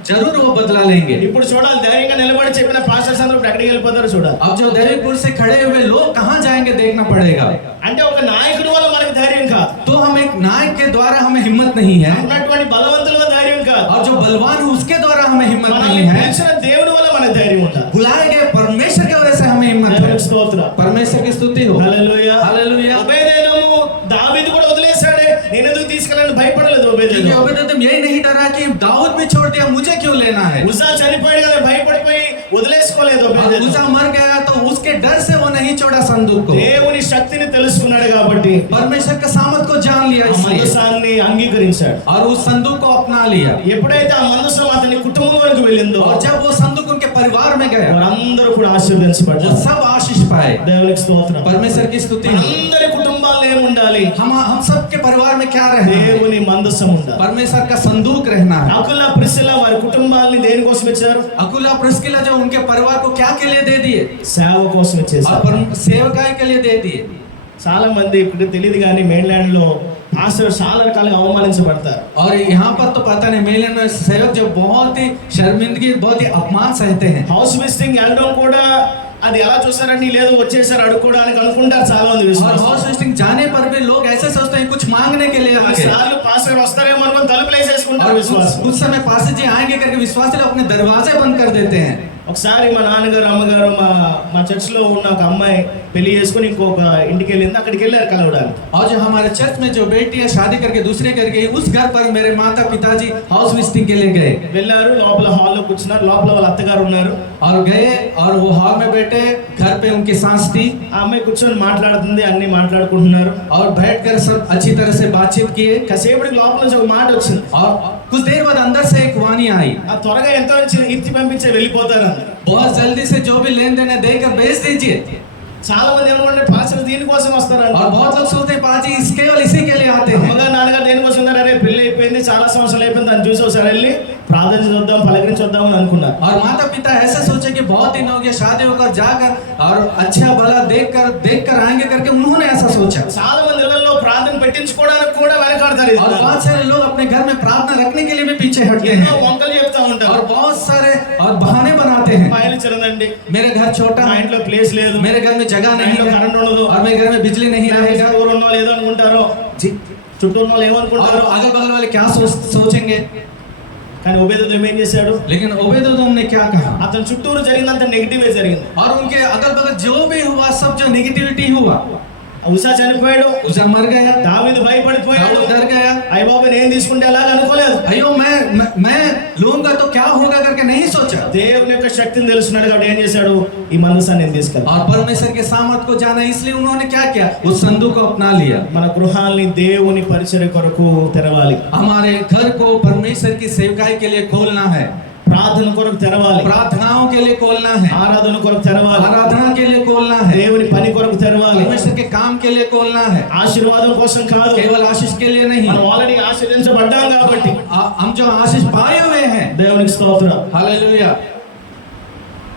जरूर वो बदला लेंगे। ఇప్పుడు చూడాలి, ధైర్యంగా నిలబడి చెప్పిన పాస్టర్స్ అందరూ ఇప్పుడు ఎక్కడికి వెళ్ళిపోతారో చూడాలి. अब जो दैविकपुर से खड़े हुए लोग कहाँ जाएंगे देखना पड़ेगा। అంటే ఒక నాయకుడి వల్ల మనకి ధైర్యం కాదు, तो हम एक नायक के द्वारा हमें हिम्मत नहीं है, ఉన్నటువంటి బలవంతుల ధైర్యం కాదు, और जो बलवान है उसके द्वारा हमें हिम्मत మనల్ని नहीं है। పిలిచిన దేవుని వల్ల మనకి ధైర్యం ఉండాలి. बुलाए गए परमेश्वर की वजह से हमें हिम्मत है। దేవునికి స్తోత్రం. परमेश्वर की स्तुति हो। హల్లెలూయా. हालेलुया। ఒబేదేదోము దావీదు కూడా వదిలేశాడే, నేను ఎందుకు తీసుకెళ్ళాలని భయపడలేదు क्योंकि ఒబేదేదోము. ओबेदेदोम यही नहीं डरा कि दाऊद भी छोड़ दिया, मुझे क्यों लेना है। ఉజ్జా చనిపోయాడు కదా భయపడిపోయి వదిలేసుకోలేదు ఒబేదేదోము. उज्जा मर गया तो उसके डर से वो नहीं छोड़ा संदूक को। దేవుని శక్తిని తెలుసుకున్నాడు కాబట్టి परमेश्वर के सामर्थ को जान लिया ఆ इसलिए, మందసాన్ని అంగీకరించాడు. और उस संदूक को अपना लिया। ఎప్పుడైతే ఆ మందసం అతని కుటుంబంలోకి వెళ్ళిందో और जब वो संदूक उनके परिवार में गया, వారందరూ కూడా वो ఆశీర్వదించబడ్డారు. सब आशीष पाए। దేవునికి స్తోత్రం. परमेश्वर की स्तुति हो। అందరి కుటుంబాలు ఏముండాలి? हम सब के परिवार में क्या रहना है? దేవుని మందసం ఉండాలి. परमेश्वर का संदूक रहना है। అకుల ప్రిస్కిల్లా వారి కుటుంబాన్ని దేనికోసం ఇచ్చారు? अकुला प्रिस्किला जो उनके परिवार को क्या के लिए दे दिए? సేవ కోసం और ఇచ్చేసారు. सेवकाई के लिए दे दिए। చాలా మంది ఇప్పుడు తెలియదు కానీ మెయిన్ ల్యాండ్ లో పాస్టర్ చాలా రకాలుగా అవమానించబడతారు. और यहाँ पर तो पता नहीं, मेले में सेवक जो बहुत ही शर्मिंदगी, बहुत ही अपमान सहते हैं। హౌస్ విజిటింగ్ వెళ్ళడం కూడా అది ఎలా చూసారని లేదు వచ్చేసారు అడుక్కోవడానికి అనుకుంటారు చాలా మంది और విశ్వాసులు. हाउस विजिटिंग जाने पर भी लोग ऐसे सोचते हैं कुछ मांगने के लिए आ गए। కొన్నిసార్లు పాస్టర్ వస్తారేమో అనుకుని తలుపులు వేసేసుకుంటారు और విశ్వాసులు. कुछ समय पास जी आएंगे करके विश्वासी लोग अपने दरवाजे बंद कर देते हैं। ఒకసారి మా నాన్నగారు అమ్మగారు మా చర్చ్లో ఉన్న ఒక అమ్మాయి పెళ్లి చేసుకుని ఇంకొక ఇంటికి వెళ్ళింది, అక్కడికి వెళ్ళారు కలవడానికి. और जो हमारे चर्च में जो बेटी है शादी करके दूसरे घर गई, उस घर पर मेरे माता पिताजी हाउस विजिटिंग के लिए गए. వెళ్ళారు, లోపల హాల్లో కూర్చున్నారు. లోపల వాళ్ళ అత్తగారు ఉన్నారు. और गए और वो हॉल में बैठे, घर पे उनकी सास थी. ఆ అమ్మాయి కూర్చొని మాట్లాడుతుంది, అన్ని మాట్లాడుకుంటున్నారు. और बैठकर सब अच्छी तरह से बातचीत किए. కాసేపటికి లోపల నుంచి ఒక మాట వచ్చింది. और कुछ देर बाद अंदर से एक वाणी आई, ఆ త్వరగా ఎంతో ఇచ్చి పంపించే వెళ్ళిపోతారు. बहुत जल्दी से जो भी लेन देन है देकर भेज दीजिए. చాలా మంది ఏమనుకుంటే పాస్టర్ దీనికోసం వస్తారంట. और बहुत लोग सोचते हैं पाजी इस केवल इसी के लिए आते हैं. అమ్మగారు నాన్నగారు దేనికోసం ఉన్నారు? అరే పెళ్లి అయిపోయింది, చాలా సంవత్సరాలు అయిపోయింది, దాన్ని చూసి ఒకసారి వెళ్ళి ప్రార్థన చూద్దాం, పలకరించి వద్దాం అని అనుకున్నారు. और माता पिता ऐसे सोचे कि बहुत दिन हो गया शादी होकर जाकर और अच्छा भला देखकर आएंगे करके उन्होंने ऐसा सोचा. చాలా మంది ఇళ్లలో ప్రార్థన పెట్టించుకోవడానికి కూడా వెనకాడతారు. और बहुत सारे लोग अपने घर में प्रार्थना रखने के लिए भी पीछे हटते ఎన్నో हैं వంకలు చెప్తా ఉంటారు. और बहुत सारे और बहाने बनाते हैं. మా ఇల్లు చిన్నదండి, मेरे घर छोटा మా है, ఇంట్లో ప్లేస్ లేదు, मेरे घर में जगह మా नहीं ఇంట్లో है కరెంట్ ఉండదు, और मेरे घर में बिजली नहीं रहेगा. ఊరు ఉన్న వాళ్ళు ఏదో అనుకుంటారు, చుట్టూ ఉన్న వాళ్ళు और ఏమనుకుంటారు. अगल बगल वाले क्या सोचेंगे. కానీ ఉపేదం ఏం చేశాడు? लेकिन ओबेदेदोम ने क्या कहा, అతని చుట్టూరు జరిగిందంత నెగిటివే జరిగింది. और उनके अगल बगल जो भी हुआ सब जो निगेटिविटी हुआ. ఉషా చనిపోయాడు, उजा मर गया, దావీదు భయపడిపోయాడు, दाऊद डर गया. అయ్య బాబు నేను తీసుకుంటే అలాగ అనుకోలేదు. अयो मैं लूंगा तो क्या होगा करके नहीं सोचा. దేవుని యొక్క శక్తిని తెలుసున్నాడు కాబట్టి ఏం చేశాడు? ఈ మనసాన్ని నేను తీసుకెళ్ళాను. और परमेश्वर के सामर्थ को जाना, इसलिए उन्होंने क्या किया, उस संदूक को अपना लिया. మన గృహాల్ని దేవుని పరిచర్య కొరకు తెరవాలి. हमारे घर को परमेश्वर की सेवकाई के लिए खोलना है, ప్రార్థన కొరకు తెరవాలి, प्रार्थनाओं के लिए खोलना है, ఆరాధన కొరకు తెరవాలి, आराधना के लिए खोलना है, దేవుని పని కొరకు తెరవాలి. परमेश्वर के काम के लिए खोलना है, ఆశీర్వాదం కోసం కాదు, केवल आशीष के लिए नहीं. మనం ఆల్రెడీ ఆశీర్వదించబడ్డాం కాబట్టి. हम जो आशीष पाए हुए हैं, దేవునికి స్తోత్రం. हालेलुया.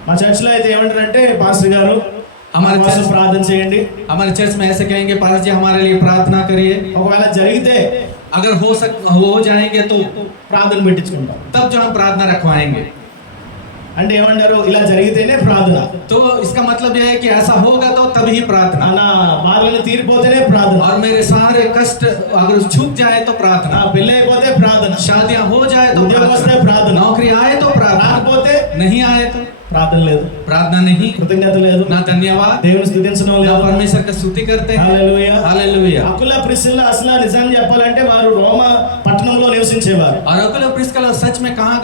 మా చర్చ్ లో అయితే ఏమంటారంటే, పాస్టర్ గారు हमारे కోసం चर्च ప్రార్థన చేయండి. हमारे चर्च में ऐसे कहेंगे, पास्टर जी हमारे लिए प्रार्थना करिए. ఒకవేళ జరిగితే अगर हो जाएंगे तो ప్రార్థన పెట్టించుకుంటాం. तब जो हम प्रार्थना रखवाएंगे. అంటే ఏమంటారు? ఇలా జరిగితేనే ప్రార్థన, तो इसका मतलब यह है कि ऐसा होगा तो तभी प्रार्थना. నా బాధలను తీరిపోతేనే ప్రార్థన, और मेरे सारे कष्ट अगर छूट जाए तो నా प्रार्थना, పెళ్లి అయిపోతే ప్రార్థన, शादियां हो जाए तो ఉద్యోగం వస్తే प्रार्थना, ప్రార్థన, नौकरी आए तो प्रार्थना, రాకపోతే नहीं आए तो ప్రార్థన లేదు, प्रार्थना नहीं, కృతజ్ఞత లేదు, ना धन्यवाद, దేవుని స్తుతించడం ना లేదు. परमेश्वर का स्तुति करते हैं. హల్లెలూయా. हालेलुया. అకుల ప్రిసిల్లా అసలు నిజం చెప్పాలంటే వారు రోమా పట్టణంలో నివసించేవారు. और अकुला प्रिस्किला सच में कहाँ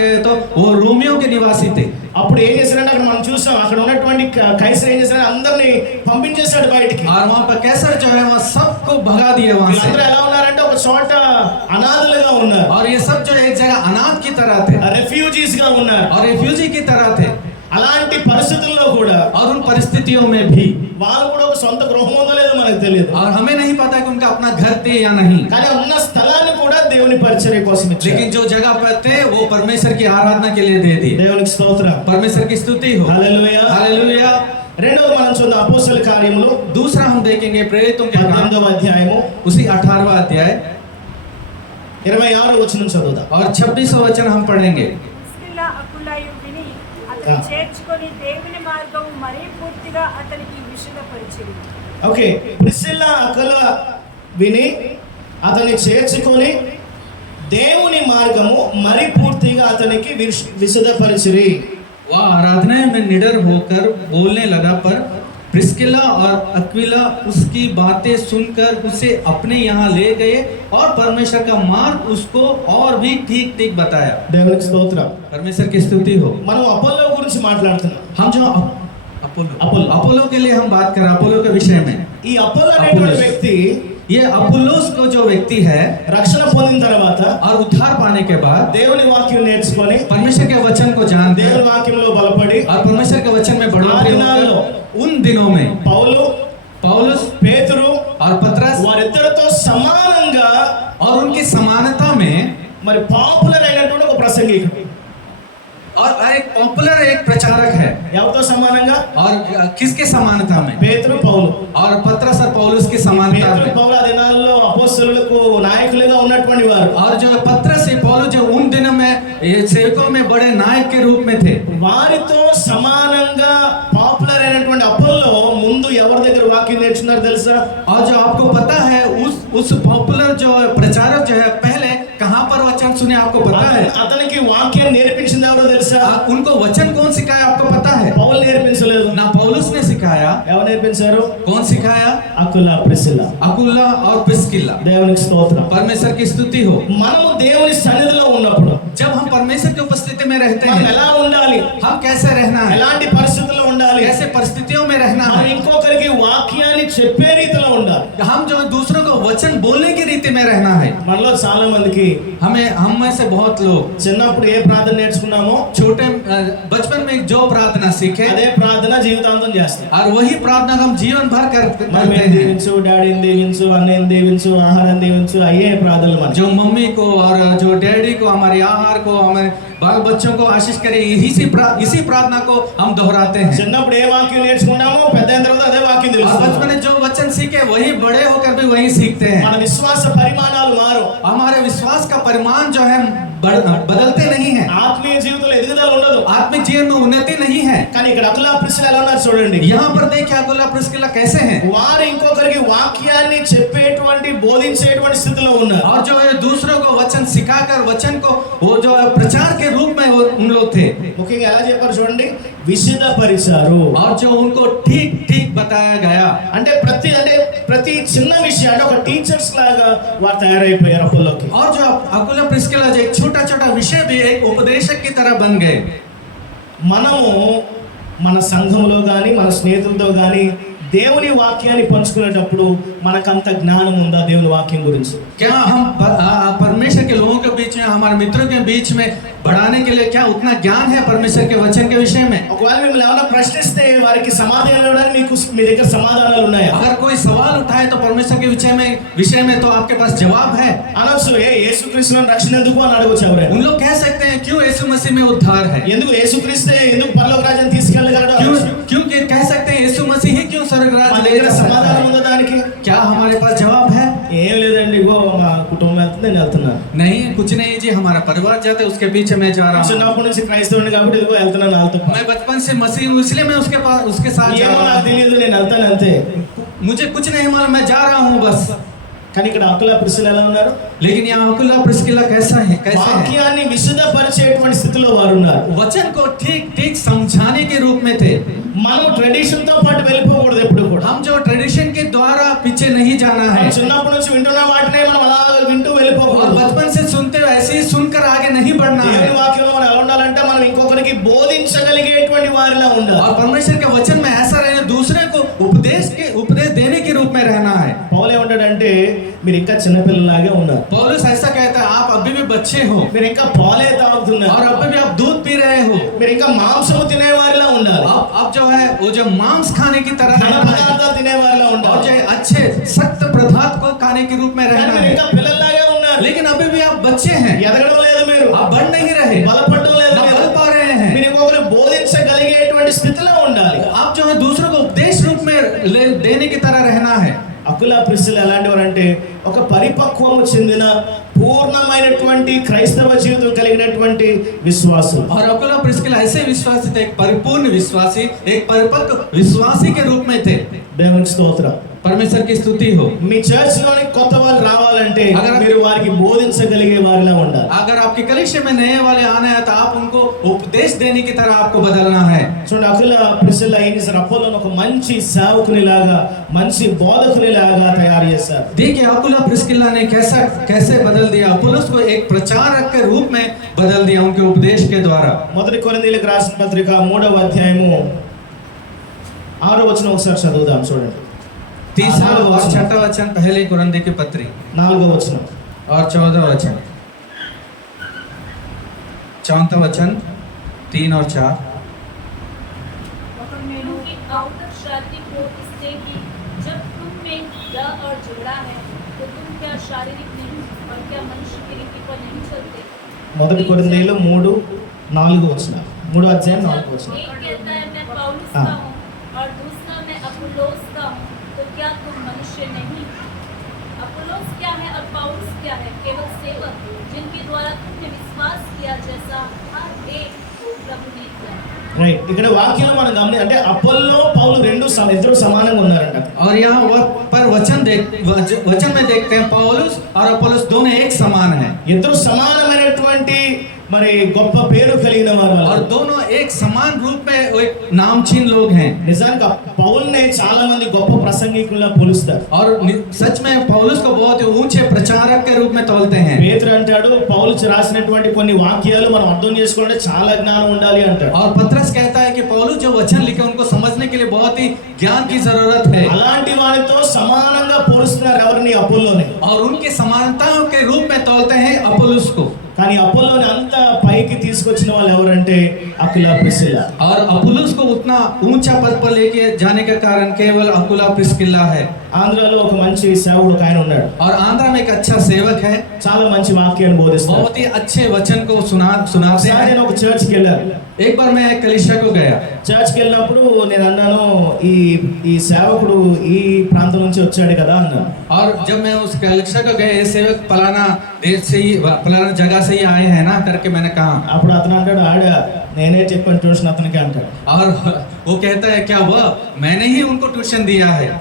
गए तो वो रोमियो के निवासी थे. అప్పుడు ఏం చేశారంటే, అక్కడ మనం చూసాం, అక్కడ ఉన్నటువంటి కైసర్ ఏం చేశాడు? అందరినీ పంపించేశాడు బయటికి. और वहाँ पर कैसर जो है वहाँ सबको भगा दिए वहाँ से. వీళ్ళందరూ ఎలా ఉన్నారంటే ఒక చోట అనాథలుగా ఉన్నారు, और ये सब जो एक जगह अनाथ की तरह थे రెఫ్యూజీస్ గా ఉన్నారు. और रिफ्यूजी की तरह थे. అలాంటి పరిస్థితుల్లో కూడా और उन परिस्थितियों में भी, వాళ్ళు కూడా ఒక సొంత గృహం ఉందో లేదో మనకు తెలియదు, और हमें नहीं पता कि उनका अपना घर थे या नहीं, కానీ ఉన్న స్థలాన్ని కూడా దేవుని పరిచర్య కోసం ఇచ్చారు. लेकिन जो जगह पर थे वो परमेश्वर की आराधना के लिए दे दिए. దేవునికి స్తోత్రం. परमेश्वर की स्तुति हो. హల్లెలూయా. हालेलुया. రెండవది మనం చూద్దాం అపోస్తలుల కార్యములు दूसरा हम देखेंगे प्रेरितों के काम, 18వ అధ్యాయము उसी 18वां अध्याय 26వ వచనం చదువుదాం. और 26वां वचन हम पढ़ेंगे. ప్రిస్కిల్లా అకులాయు విని అతను చేర్చుకొని దేవుని మార్గం మరీ పూర్తిగా అతనికి విషదపరిచింది. ఓకే, ప్రిసిల్లా అకుల విని అతన్ని చేర్చుకొని దేవుని మార్గము మరి పూర్తిగా అతనికి విశదపరిచిరి. वह आराधना में निडर होकर बोलने लगा, पर प्रिस्किला और अक्विला उसकी बातें सुनकर उसे अपने यहाँ ले गए और परमेश्वर का मार्ग उसको और भी ठीक ठीक बताया. దేవునికి స్తోత్రం. परमेश्वर की स्तुति हो. మనం అపోల్లో గురించి మాట్లాడుతున్నాం. हम जो अपोलो के लिए हम बात कर रहे हैं, अपोलो के विषय में. ఈ అపోల్లో అనేటువంటి వ్యక్తి ये अपोलोस को जो व्यक्ति है, రక్షణ పొందిన తర్వాత और उद्धार पाने के बाद దేవుని వాక్యం నేర్చుకొని परमेश्वर के वचन को जानते దేవుని हैं వాక్యంలో బలపడి और परमेश्वर के वचन में बढ़ोतरी होकर उन दिनों में पौलुस, పేతురు और पतरस వారిద్దరితో సమానంగా और उनकी समानता में, మరి పాపులర్ అయినటువంటి ఒక ప్రసంగికుడు. और एक पॉपुलर एक प्रचारक है. ఎవరితో సమానంగా? और किसके समानता में? పేతురు పౌలు. और पतरस और पौलुस की समानता పేతురు में. పౌలు ఆ దినాల్లో అపోస్తలులకు నాయకులుగా ఉన్నటువంటి వారు. और जो पतरस और पौलुस जो उन दिनों में ये सेवकों में बड़े नायक के रूप में थे, వారితో సమానంగా పాపులర్ అయినటువంటి అపోల్లో ముందు ఎవరి దగ్గర వాక్యం నేర్చుకున్నారు తెలుసా? और जो आपको पता है उस पॉपुलर जो प्रचारक जो है पहले कहाँ पर वचन सुने आपको पता है? అతనికి వాక్యాన్ని నేర్పించింది ఎవరో తెలుసా? उनको वचन कौन सिखाया आपको पता है? పౌలు నేర్పించలేదు. ना पौलुस ने सिखाया। ఎవరు నేర్పించారు? कौन सिखाया? అకుల ప్రిసిల్లా. अकुला और प्रिस्किल्ला। దేవునికి స్తోత్రం. परमेश्वर की स्तुति हो। మనము దేవుని సన్నిధిలో ఉన్నప్పుడు जब हम परमेश्वर की उपस्थिति में रहते మనం हैं, ఎలా ఉండాలి? हम कैसे रहना है, ఎలాంటి పరిస్థితుల్లో ఉండాలి? कैसे परिस्थितियों में रहना మనం है। ఇంకొకరికి వాక్యాన్ని చెప్పే రీతిలో ఉండాలి. हम जो है दूसरों को वचन बोलने की रीति में रहना है। మనలో చాలా మందికి हम में से बहुत लोग చిన్నప్పుడు ఏ ప్రార్థన నేర్చుకున్నామో छोटे बचपन में जो प्रार्थना सीखे అదే ప్రార్థన జీవితాంతం చేస్తాం. और वही प्रार्थना हम जीवन भर करते మమ్మీని हैं। దీవించు, డాడీని దీవించు, అన్నయ్యని దీవించు, ఆహారం దీవించు, అయ్యే ప్రార్థనలు మన. जो मम्मी को और जो डैडी को, हमारे आहार को, हमारे बाल बच्चों को आशीष करे, इसी प्रार्थना को हम दोहराते हैं। చిన్నప్పుడు ఏ వాక్యం నేర్చుకున్నామో పెద్ద అయిన తర్వాత అదే వాక్యం और తెలుస్తుంది. बचपन में जो वचन सीखे वही बड़े होकर भी वही सीखते हैं। మన విశ్వాస పరిమాణాలు మారు. हमारे विश्वास का परिमाण जो है बदलते नहीं है। ఆత్మీయ జీవితంలో ఎదుగుదల ఉండదు. आत्मिक जीवन में उन्नति नहीं है। కానీ ఇక్కడ అకుల ప్రిస్కిల్లా ఎలా ఉన్నారు చూడండి. यहाँ पर देखिए अकुला प्रिस्किल्ला कैसे हैं। వారు ఇంకొకరికి వాక్యాన్ని చెప్పేటువంటి బోధించేటువంటి స్థితిలో ఉన్నారు. और जो है दूसरों को वचन सिखाकर वचन को वो जो है प्रचार के रूप में उन लोग थे। ముఖ్యంగా ఎలా చెప్పారు చూడండి, విశదపరిచారు. और जो उनको ठीक ठीक बताया गया। అంటే ప్రతి చిన్న విషయాన్ని ఒక టీచర్స్ లాగా వారు తయారైపోయారు అప్పుల్లోకి. और जो अकुला प्रिस्किल्ला जो एक छोटा छोटा विषय भी एक उपदेशक की तरह बन गए। మనము మన సంఘంలో కానీ మన స్నేహితులతో కానీ దేవుని వాక్యాన్ని పంచుకునేటప్పుడు మనకంత జ్ఞానం ఉందా దేవుని వాక్యం గురించి? क्या हम परमेश्वर के लोगों के बीच में, हमारे मित्रों के बीच में बढ़ाने के लिए क्या उतना ज्ञान है परमेश्वर के वचन के विषय में? ఒకవేళ మిమ్మల్ని ఏమైనా ప్రశ్నిస్తే వారికి సమాధానం ఇవ్వడానికి మీ దగ్గర సమాధానాలు ఉన్నాయా? अगर कोई सवाल उठाए तो परमेश्वर के विषय में तो आपके पास जवाब है। అనొచ్చు, యేసుక్రీస్తుని రక్షణ ఎందుకు అని అడగొచ్చు ఎవరైనా. उन लोग कह सकते हैं क्यों यीशु मसीह में उद्धार है, ఎందుకు యేసుక్రీస్తే ఎందుకు పరలోక రాజ్యాన్ని తీసుకెళ్ళగలడు? क्यों कह सकते हैं यीशु मसीह ही क्यों स्वर्ग మన राज्य ले దగ్గర जा सकता సమాధానం है? ఉందా దానికి? क्या हमारे पास जवाब है? ఏం లేదండి, ఇగో మా కుటుంబం వెళ్తుంది, నేను వెళ్తున్నాను. नहीं, कुछ नहीं जी, हमारा परिवार जाते है उसके पीछे मैं जा रहा हूँ। చిన్నప్పటి నుంచి క్రైస్తవుని కాబట్టి ఇదిగో వెళ్తున్నాను వాళ్ళతో. मैं बचपन से मसीह हूँ इसलिए मैं उसके साथ जा ఏమో रहा నాకు తెలియదు, నేను వెళ్తాను అంతే. हूँ। मुझे कुछ नहीं मालूम, मैं जा रहा हूँ बस। కానీ ఇక్కడ అకుల ప్రిస్కిల్లా ఎలా ఉన్నారు? लेकिन यहाँ अकुला प्रिस्किल्ला कैसे है? వాక్యాన్ని విశదపరిచేటువంటి స్థితిలో వారు ఉన్నారు. वचन को ठीक ठीक समझाने के रूप में थे। మనం ట్రెడిషన్ తో పాటు వెళ్ళిపోకూడదు ఎప్పుడు కూడా. हम जो ट्रेडिशन के द्वारा पीछे नहीं जाना है। మనం చిన్నప్పటి నుంచి వింటున్న వాటినే మనం అలా వింటూ और వెళ్ళిపోకూడదు. बचपन से सुनते हुए ऐसे ही सुनकर आगे नहीं बढ़ना है। దేవుని వాక్యంలో మనం ఎలా ఉండాలంటే మనం ఇంకొకరికి బోధించగలిగేటువంటి వారిలా ఉండాలి. और परमेश्वर के वचन में ऐसा रहना, दूसरे को उपदेश देने के रूप में रहना है। పౌలు ఏమంటాడంటే మీరు ఇంకా చిన్నపిల్లలాగే ఉన్నారు. पौलुस ऐसा कहता है, आप अभी भी बच्चे हो మీరు ఇంకా పాలే తాగుతున్నారు. और अभी भी आप दूध पी रहे हो। మీరు ఇంకా మాంసము తినేవారిలా ఉండాలి. अब जो है वो जो मांस खाने की तरह ఘన रहना है పదార్థాలు తినేవారిలా और ఉండాలి. जो अच्छे सख्त पदार्थ को खाने के रूप में కానీ रहना మీరు है। ఇంకా పిల్లల్లాగే ఉన్నారు. लेकिन अभी भी आप बच्चे हैं, ఎదగడం లేదు, మీరు आप बढ़ नहीं रहे, బలపడడం లేదు, ना మీరు बढ़ पा रहे हैं। మీరు ఇంకొకరు బోధించగలిగేటువంటి స్థితిలో ఉండాలి. आप जो है दूसरों को उपदेश रूप में देने की तरह रहना है। అకుల ప్రిస్కిల్లా ఎలాంటి వారంటే ఒక పరిపక్వము చెందిన పూర్ణమైనటువంటి క్రైస్తవ జీవితం కలిగినటువంటి విశ్వాసులు. और अकुला प्रिस्किल्ला ऐसे विश्वासी थे, एक परिपूर्ण विश्वासी, एक परिपक्व विश्वासी के रूप में थे। దేవునికి స్తోత్రం. परमेश्वर की स्तुति हो। మీ చర్చ్ లోని కొత్త వాళ్ళు రావాలంటే అగర్ మీరు వారికి బోధించగలిగే వారిలా ఉండాలి. अगर आपके कलीसिया में नए वाले आना है तो आप उनको उपदेश देने की तरह आपको बदलना है। చూడండి, అకుల ప్రిస్కిల్లా ఏం చేశారు? అపోలోను ఒక మంచి సేవకుని లాగా, మంచి బోధకుని లాగా తయారు చేశారు. देखिए अकुला प्रिस्किल्ला ने कैसे बदल दिया, अपोलोस को एक प्रचारक के रूप में बदल दिया उनके उपदेश के द्वारा। మొదటి కొరింథీయులకు రాసిన పత్రిక 3వ అధ్యాయము 6వ వచనం ఒకసారి చదువుదాం. చూడండి, 3 और 6 वचन, पहले कुरिन्थी की पत्री 4వ వచనం. और 14 वचन, 4 वचन, 3 और 4। ఒకరు నేను क्योंकि अवसरशाली को इससे कि जब तुम में डर और झगड़ा है तो तुम क्या शारीरिक नहीं और क्या मनुष्य की रीति पर नहीं चलते। మొదటి కొరింథీయులు 3:4 వచనం. 3వ అధ్యాయం 4వ వచనం. एक कहता है मैं पौलुस हाँ। का हूँ और दूसरा मैं अपुल्लोस का हूँ, तो क्या तुम मनुष्य नहीं। अपुल्लोस क्या है और पौलुस क्या है? केवल सेवक जिनके द्वारा तुमने विश्वास किया, जैसा हर एक को प्रभु ने किया। రైట్, ఇక్కడ వాక్యంలో మనం గమని అంటే అపోల్లో పౌలు ఇద్దరు సమానంగా ఉన్నారంట. और यहाँ पर वचन में देखते हैं पौलुस और अपोलोस दोनों एक समान है ఇద్దరు సమానమైనటువంటి మరి గొప్ప పేరు కలిగిన వారు और दोनों एक समान रूप में एक नामचीन लोग हैं। నిజానికి పౌల్ని చాలా మంది గొప్ప ప్రసంగికుల్లా పోలుస్తారు. और सच में पौलुस को बहुत ही ऊंचे प्रचारक के रूप में तोलते हैं। పేతురు అంటాడు పౌలు రాసినటువంటి కొన్ని వాక్యాలు మనం అర్థం చేసుకోవాలంటే చాలా జ్ఞానం ఉండాలి అంటాడు. और पतरस कहता है कि पौलुस जो वचन लिखे उनको समझने के लिए बहुत ही ज्ञान की जरूरत है। అలాంటి వారితో సమానంగా పోలుస్తున్నారు ఎవరిని? అపోల్లోని. और उनकी समानताओं के रूप में तोलते हैं अपोलोस को। కానీ అపోల్లోని అంత పైకి తీసుకొచ్చిన వాళ్ళు ఎవరంటే అకుల ప్రిస్కిల్లా. और अपोलोस को उतना ऊंचा पद पर लेके जाने का कारण केवल अकुला प्रिस्किल्ला है। ఆంధ్రాలో ఒక మంచి సేవకుడు ఒక ఆయన ఉన్నాడు. और आंध्रा में एक अच्छा सेवक है, చాలా మంచి వాక్యాన్ని బోధిస్తాడు. बहुत ही अच्छे वचन को सुनाते ఒకసారి हैं। నేను ఒక చర్చ్కి వెళ్ళాను. एक बार मैं कलीसिया को गया చర్చ్కి వెళ్ళినప్పుడు నేను అన్నాను ఈ సేవకుడు ఈ ప్రాంతం నుంచి వచ్చాడు కదా అన్నాను. और जब मैं उस कलीसिया को गया, ये सेवक फलाना देश से ही फलाना जगह से ही आए हैं ना करके मैंने कहा। అప్పుడు అతను అంటాడు నేనే చెప్పాను ట్యూషన్ అతనికి అంటాడు. और वो कहता है क्या वह मैंने ही उनको ट्यूशन दिया है।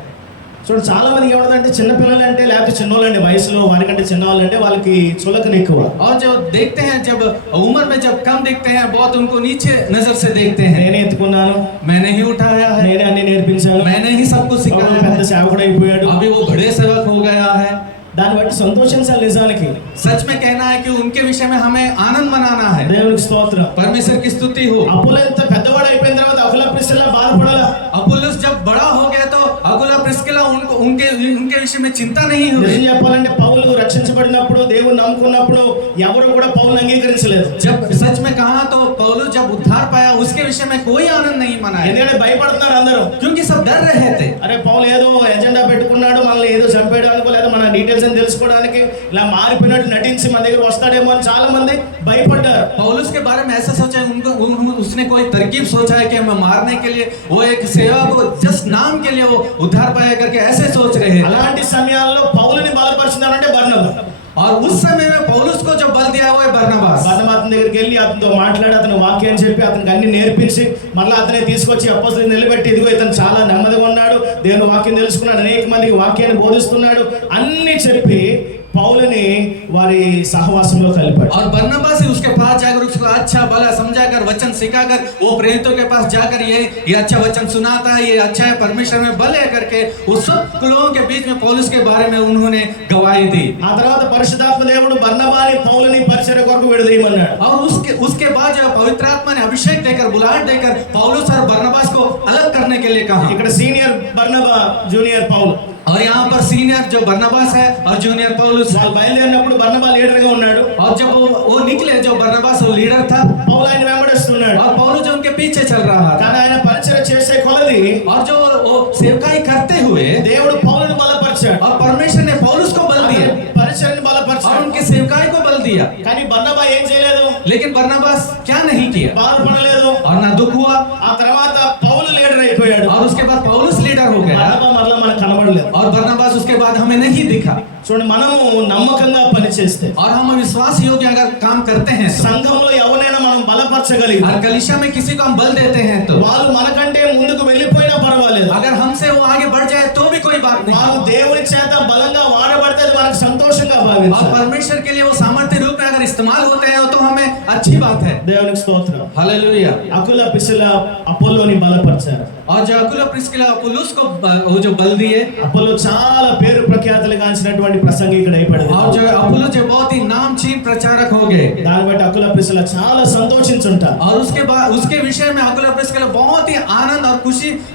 చూడండి, చాలా మంది ఏమంటే చిన్నపిల్లలు అంటే లేకపోతే చిన్నోళ్ళండి వయసులో వారికంటే చిన్నవాళ్ళు అంటే వాళ్ళకి చులకన ఎక్కువ. और जो देखते हैं जब उम्र में जब कम देखते हैं बहुत उनको नीचे नजर से देखते हैं। నేనే ఎత్తుకున్నాను, मैंने ही उठाया है, నేనే అన్ని నేర్పించాను, मैंने ही सब कुछ అప్పుడు सिखाया పెద్ద है, సేవకుడు అయిపోయాడు. अभी वो बड़े सेवक हो गया है। దాన్ని బట్టి సంతోషించాలి. నిజానికి सच में कहना है कि उनके विषय में हमें आनंद मनाना है। దేవునికి స్తోత్రం. परमेश्वर की स्तुति हो। అపోలో ఎంత పెద్దవాడు అయిపోయిన తర్వాత అకుల ప్రిస్కిల్లా బాధపడాలా? अपोलोस जब बड़ा हो गया तो अकुला प्रिस्किला उनको उनके विषय में चिंता नहीं हुई। నిజం చెప్పాలంటే పౌలు రక్షించబడినప్పుడు దేవుని నమ్ముకున్నప్పుడు ఎవరు కూడా పౌలుని అంగీకరించలేదు. जब सच में कहा तो पौलुस जब उद्धार पाया उसके विषय में कोई आनंद नहीं मनाया, ఎందుకంటే భయపడుతున్నారు అందరూ. क्योंकि सब डर रहे थे। అరే పౌలు ఏదో ఎజెండా పెట్టుకున్నాడు, మనల్ని ఏదో చంపేయడానికి లేదా మన డీటెయిల్స్ అని తెలుసుకోవడానికి ఇలా మారిపోయినట్టు నటించి మన దగ్గర వస్తాడేమో అని చాలా మంది భయపడ్డారు. पौलुस के बारे में ऐसा सोचा है उसने कोई तरकीब सोचा है कि हमें मारने के लिए वो एक सेवा को जस्ट नाम के लिए वो उद्धार पाया करके ऐसे सोच रहे हैं। అలాంటి సమయాల్లో పౌలుని బలపరిచినారంటే బర్నబా. और उस समय में पौलुस को जो बल दिया वो है बरनबास। బర్నబా అతని దగ్గరికి వెళ్ళి అతనితో మాట్లాడి అతని వాక్యం చెప్పి అతనికి అన్ని నేర్పించి మరలా అతనే తీసుకొచ్చి అపోస్తలుని నిలబెట్టి ఇదిగో ఇతను చాలా నెమ్మదిగా ఉన్నాడు, దేవుని వాక్యం తెలుసుకున్నాడు, అనేక మందికి వాక్యాన్ని బోధిస్తున్నాడు అన్ని చెప్పి పౌలుని వారి సహవాసంలో కలిపాడు. और बरनबास ही उसके पास जाकर उसको अच्छा भला समझाकर वचन सिखाकर वो प्रेरितों के पास जाकर ये अच्छा वचन सुनाता है, ये अच्छा है, परमेश्वर में बल है करके उस सब लोगों के बीच में पौलुस के बारे में उन्होंने गवाही दी। ఆ తర్వాత పరిశుద్ధాత్మ దేవుడు బర్నబాని పౌలుని పరిచర్య కొరకు విడదీయమన్నాడు. और उसके बाद जो पवित्र आत्मा ने अभिषेक देकर बुलाहट देकर पौलुस और बरनबास को अलग करने के लिए कहा। ఇక్కడ సీనియర్ బర్నబా, జూనియర్ పౌలు. और यहाँ पर सीनियर जो बरनबास है और जूनियर पौलुस। వాళ్ళు బయలుదేరినప్పుడు బర్నబా లీడర్ గా ఉన్నాడు. और जब वो निकले जो बरनबास वो लीडर था, పౌలు ఆయన వెంబడిస్తున్నాడు. और पौलुस जो उनके पीछे चल रहा था। కానీ ఆయన పరిచర్య చేసే కొలది और जो वो सेवकाई करते हुए దేవుడు పౌలుని బలపరిచాడు. और परमेश्वर ने पौलुस को बल दिया పరిచర్యని और బలపరిచాడు. उनके सेवकाई को बल दिया। కానీ బర్నబా ఏం చేయలేదు, लेकिन बरनबास क्या नहीं किया బాధపడలేదు. और ना दुख हुआ। ఆ తర్వాత పౌలు లీడర్ అయిపోయాడు. और उसके बाद पौलुस लीडर हो गया బర్నబా మరలా మనకు కనబడలేదు. और बरनबास उसके बाद हमें नहीं दिखा। చూడండి, మనము నమ్మకంగా పనిచేస్తే और हम विश्वास योग्य अगर काम करते हैं तो, సంఘంలో ఎవరైనా మనం బలపరచగలిగితే और कलीसिया में किसी को हम बल देते हैं तो, వాళ్ళు మనకంటే ముందుకు వెళ్ళిపోయినా పర్వాలేదు. अगर हमसे वो आगे बढ़ जाए तो भी कोई बात వాళ్ళు नहीं। దేవుని చేత బలంగా వాడబడితే అది మనకు సంతోషంగా और భావించాలి. परमेश्वर के लिए वो सामर्थ्य रूप में अगर इस्तेमाल होते हैं तो हमें अच्छी बात है। దేవునికి స్తోత్రం. हालेलुया। అకుల పిసిల అపోలోని బలపరిచారు. और जो अकुला प्रिस्किला अपुल्लोस को वो जो बल दिए, అపోలో చాలా పేరు ప్రఖ్యాతులు గాంచినటువంటి ప్రసంగికుడు అయిపోయాడు. और जो अपुल्लो जो बहुत ही नामचीन प्रचारक हो गए। దాన్ని బట్టి అకుల పిసిల చాలా సంతోషించుంటారు. और उसके बाद उसके विषय में अकुला प्रिस्किला बहुत ही आनंद और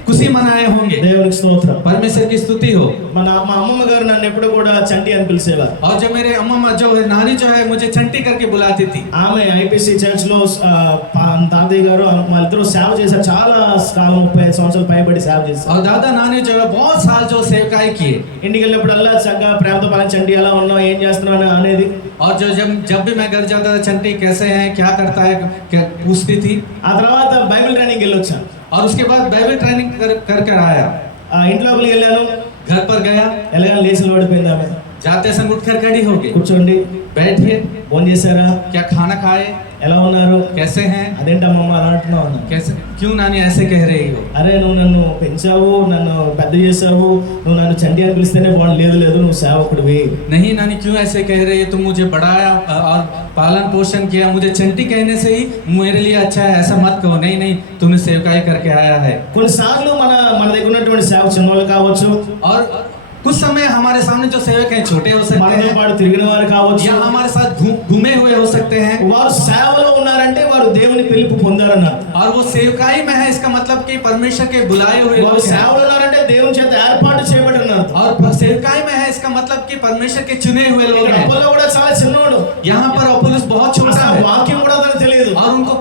खुशी मनाए होंगे। దేవునికి స్తోత్రం. परमेश्वर की स्तुति हो। మా అమ్మమ్మ గారు నన్ను ఎప్పుడు కూడా చంటి అని పిలిచేవారు. और जो मेरे अम्मा जो नानी जो है मुझे चंटी करके बुलाती थी। ఆమె ఐపీసీ చర్చ్ లో తాతయ్య గారు వాళ్ళిద్దరూ సేవ చేశారు. చాలా కాలం 35 సంవత్సరాలు పైబడి సేవ చేశారు. और दादा नानी जो है बहुत साल जो सेवकाई किए। ఇంటికి వెళ్ళినప్పుడల్లా చక్కగా ప్రేమతో పని చంటి ఎలా ఉన్నావు, ఏం చేస్తున్నావు అనేది. और जब भी मैं घर जाता था चंटी कैसे हैं, क्या करता है, क्या पूछती थी। ఆ తర్వాత బైబిల్ ట్రైనింగ్ వెళ్ళొచ్చాను. और उसके बाद बाइबल ट्रेनिंग कर कर आया। ఇంట్లో వెళ్ళాను. घर पर गया, ఎలాగైనా లేచి పడిపోయింది ఆమె. जाते संग उठकर खड़ी हो गई। కూర్చోండి, बैठिए, ఫోన్ చేశారా, क्या खाना खाए, ఎలా ఉన్నారు? कैसे हैं? అదేంటమ్మమ్మ అలా అంటున్నావు అన్నాను. कैसे क्यों नानी ऐसे कह रही हो? అరే నువ్వు నన్ను పెంచావు, నన్ను పెద్ద చేసావు, నువ్వు నన్ను చంటి అని పిలిస్తేనే బాగుంది. లేదు లేదు, నువ్వు సేవకుడివి. नहीं नानी क्यों ऐसे कह रही है? तुम मुझे बढ़ाया और पालन पोषण किया, मुझे चंटी कहने से ही मेरे लिए अच्छा है, ऐसा मत कहो। नहीं नहीं, तुमने सेवकाई करके आया है। కొన్నిసార్లు మన దగ్గర ఉన్నటువంటి సేవ చిన్నవాళ్ళు కావచ్చు, और कुछ समय हमारे सामने जो सेवक हैं छोटे हो सकते మనతో हैं పాటు తిరిగిన వారు కావచ్చు. या हमारे साथ घूमे हुए हो सकते हैं। వారు సేవలో ఉన్నారంటే వారు దేవుని పిలుపు పొందారన్నారు. और वो सेवकाई में है, इसका मतलब कि परमेश्वर के बुलाए हुए వారు लोग हैं। సేవలో ఉన్నారంటే దేవుని చేత ఏర్పాటు చేయబడినారు. और सेवकाई में है, इसका मतलब कि परमेश्वर के चुने हुए लोग हैं। అపోలో కూడా చాలా చిన్నవాడు, यहाँ पर अपोलोस बहुत छोटा అసలు है వాక్యం కూడా అతనికి తెలియదు. और उनको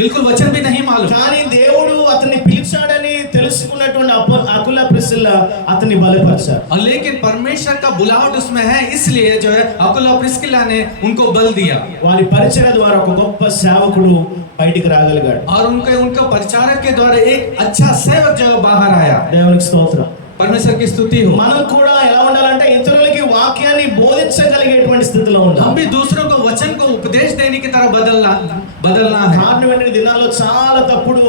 बिल्कुल वचन भी नहीं मालूम। కానీ దేవుడు అతన్ని పిలిచాడని తెలుసుకున్నటువంటి అకుల ప్రిస్కిల్లా అతన్ని బలపరిచారు. और लेकिन परमेश्वर का बुलावट उसमें है, इसलिए जो है अकुला और प्रिस्किला ने उनको बल दिया వారి పరిచయ ద్వారా ఒక గొప్ప సేవకుడు బయటికి రాగలిగాడు. और उनका प्रचारक के द्वारा एक अच्छा सेवक जो बाहर आया। దేవునికి స్తోత్రం. परमेश्वर की स्तुति हो। మనం కూడా ఎలా ఉండాలంటే ఇతరులకి వాక్యాన్ని బోధించగలిగేటువంటి స్థితిలో ఉండాలి. हम भी दूसरों को वचन को उपदेश देने की तरह बदलना है। కారణం ఏంటంటే దినాల్లో చాలా తప్పుడు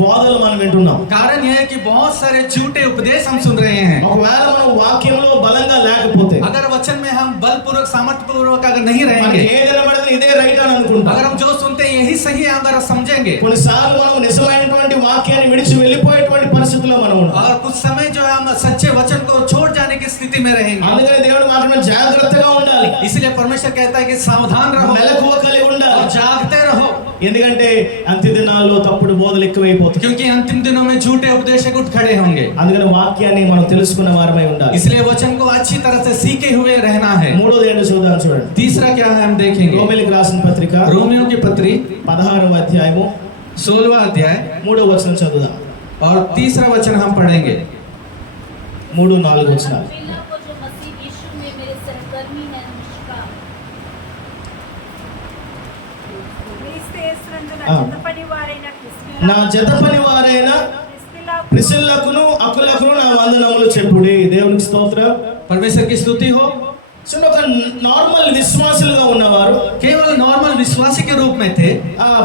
బోధలు మనం వింటున్నాం. कारण यह है कि बहुत सारे झूठे उपदेश हम सुन रहे हैं। ఒకవేళ మనం వాక్యంలో బలంగా లేకపోతే, अगर वचन में हम बलपूर्वक सामर्थ्यपूर्वक अगर नहीं మనకి रहेंगे, ఏది వినబడితే ఇదే రైట్ అని అనుకుంటాం. अगर हम जो सुनते हैं यही सही है अगर समझेंगे, కొన్నిసార్లు మనం నిజమైనటువంటి వాక్యాన్ని విడిచి వెళ్ళిపోయేటువంటి పరిస్థితిలో మనం ఉన్నాం. और कुछ समय जो है हम सच्चे वचन को छोड़ जाने की स्थिति में रहेंगे। అందుకని దేవుడు మాత్రమే జాగ్రత్తగా ఉండాలి, इसलिए परमेश्वर कहता है कि सावधान रहो మెలకువ కలిగి ఉండాలి. और जागते रहो, ఎందుకంటే అంత్య దినాల్లో తప్పుడు బోధలు ఎక్కువైపోతాయి. क्योंकि अंतिम दिनों में झूठे उपदेशक उठ खड़े होंगे। అందుకని వాక్యాన్ని మనం తెలుసుకున్న వారమై ఉండాలి. इसलिए वचन को अच्छी तरह से सीखे हुए रहना है। మూడోది ఏంటో చూద్దాం, చూడండి. तीसरा क्या है हम देखेंगे, రోమీయులకు రాసిన పత్రిక रोमियो की पत्री 16వ అధ్యాయము 16वां अध्याय 3వ వచనం చదువుదాం. और तीसरा वचन हम पढ़ेंगे। 3-4 వచనాలు. अक्विला को जो मसीह यीशु में मेरे सहकर्मी हैं निष्काम। క్రీస్తు యేసునందు ఆ. నా జతపని వారైన నా జత పని వారైన ప్రిసిల్లకును అకులకును నా వందనములు చెప్పుడి. దేవునికి స్తోత్రం. परमेश्वर की स्तुति हो। చూడండి, ఒక నార్మల్ విశ్వాసులుగా ఉన్నవారు, केवल नॉर्मल विश्वासी के रूप में थे,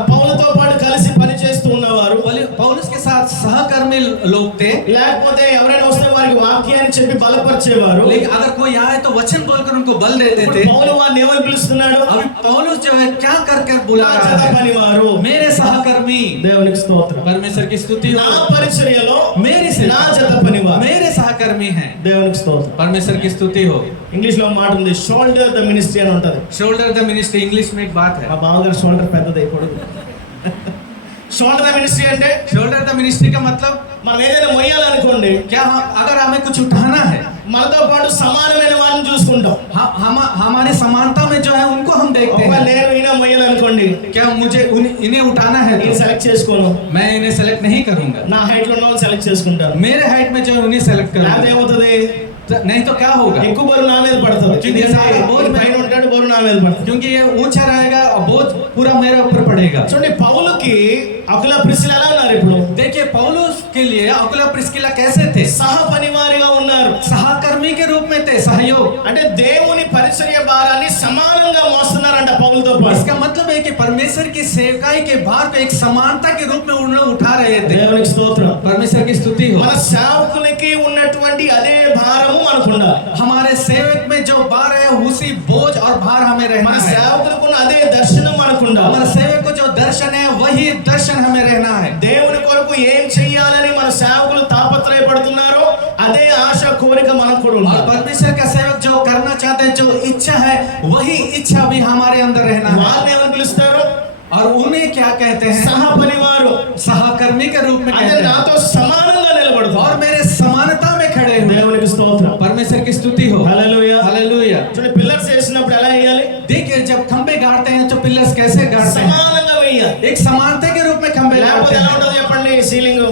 పౌలుతో పాటు కలిసి పని చేస్తూ ఉన్నవారు, पौलुस के साथ सहकर्मी लोग थे। లేకపోతే ఎవరైనా వస్తే వారికి వాక్యాన్ని చెప్పి బలపరిచేవారు. लेकिन अगर कोई आए तो वचन बोलकर उनको बल देते ఇప్పుడు थे। పౌలు వారిని ఏమని పిలుస్తున్నాడు? अभी पौलुस जो है क्या कर बुला నా रहा జత है, పనివారు. मेरे सहकर्मी। దేవునికి స్తోత్రం. परमेश्वर की स्तुति నా हो। పరిచర్యలో मेरी से నా జత పనివారు. मेरे सहकर्मी हैं। దేవునికి స్తోత్రం. परमेश्वर की स्तुति हो। ఇంగ్లీష్ లో మాట ఉంది, షోల్డర్ ద మినిస్ట్రీ అని ఉంటది. शोल्डर द मिनिस्ट्री, इंग्लिश में एक बात है। మా బావగారు షోల్డర్ పెద్దది పొడుగు. షోల్డర్ ద మినిస్ట్రీ అంటే शोल्डर द मिनिस्ट्री का मतलब మనం ఏదైనా మొయ్యాలనుకోండి, क्या, अगर हमें कुछ उठाना है, మనతో పాటు సమానమైన వారిని చూసుకుంటాం. हमारे समानता में जो है उनको हम देखते ఒక हैं। నేను ఈయన మొయ్యాలనుకోండి, क्या मुझे इन्हें उठाना है నేను तो సెలెక్ట్ చేసుకోను. मैं इन्हें सेलेक्ट नहीं करूंगा। నా హైట్ లో ఉన్న వాళ్ళని సెలెక్ట్ చేసుకుంటాను. मेरे हाइट में जो है उन्हें सेलेक्ट లేకపోతే करूंगा, ఏమవుతుంది? नहीं तो क्या होगा, ఎక్కువ బరువు నా మీద పడుతుంది. क्योंकि सारा बोझ పైన ఉంటాడు, బరువు నా మీద పడుతుంది. क्योंकि ये ऊंचा रहेगा और बोझ पूरा मेरे ऊपर पड़ेगा। చూడండి, పౌలుకి అకుల ప్రిస్కిల ఎలా ఉన్నారు? ఇప్పుడు देखिए पौलुस के लिए अकुला प्रिस्किला कैसे थे? సహ పనివారిగా ఉన్నారు. सहकर्मी के रूप में थे, सहयोग। అంటే దేవుని పరిచర్య భారాన్ని సమానంగా మోస్తున్నారంట పౌలుతో పాటు. इसका मतलब है कि परमेश्वर की सेवकाई के भार को एक समानता के रूप में उन लोग उठा रहे थे। దేవునికి స్తోత్రం. परमेश्वर की स्तुति हो। మన సేవకులకి ఉన్నటువంటి అదే భారము మనకు ఉండాలి. हमारे सेवक में जो भार है उसी बोझ और भार हमें रहना మన है। సేవకులకు ఉన్న అదే దర్శనం మనకు ఉండాలి. हमारे सेवक को जो दर्शन है वही दर्शन हमें रहना है। దేవుని కొరకు ఏం చెయ్యాలని మన సేవకులు తాపత్రయపడుతున్నారో అదే ఆశ కోరిక మనకు కూడా और ఉండాలి. परमेश्वर का सेवक जो करना चाहते हैं, जो इच्छा है वही इच्छा भी हमारे अंदर रहना है। వారిని ఏమని పిలుస్తారు? और उन्हें क्या कहते हैं? సహ పనివారు. सहकर्मी के रूप में అదే कहते हैं। నాతో సమానంగా నిలబడతారు. और मेरे समानता में खड़े हुए। దేవునికి స్తోత్రం. परमेश्वर की स्तुति हो। హల్లెలూయా. हालेलुया। చూడండి, పిల్లర్స్ వేసినప్పుడు ఎలా వేయాలి? देखिए जब खंबे गाड़ते हैं तो पिलर्स कैसे गाड़ते हैं? సమానంగా వేయాలి. एक समानता के रूप में खंबे లేకపోతే गाड़ते ఎలా हैं। ఉంటుందో చెప్పండి? సీలింగ్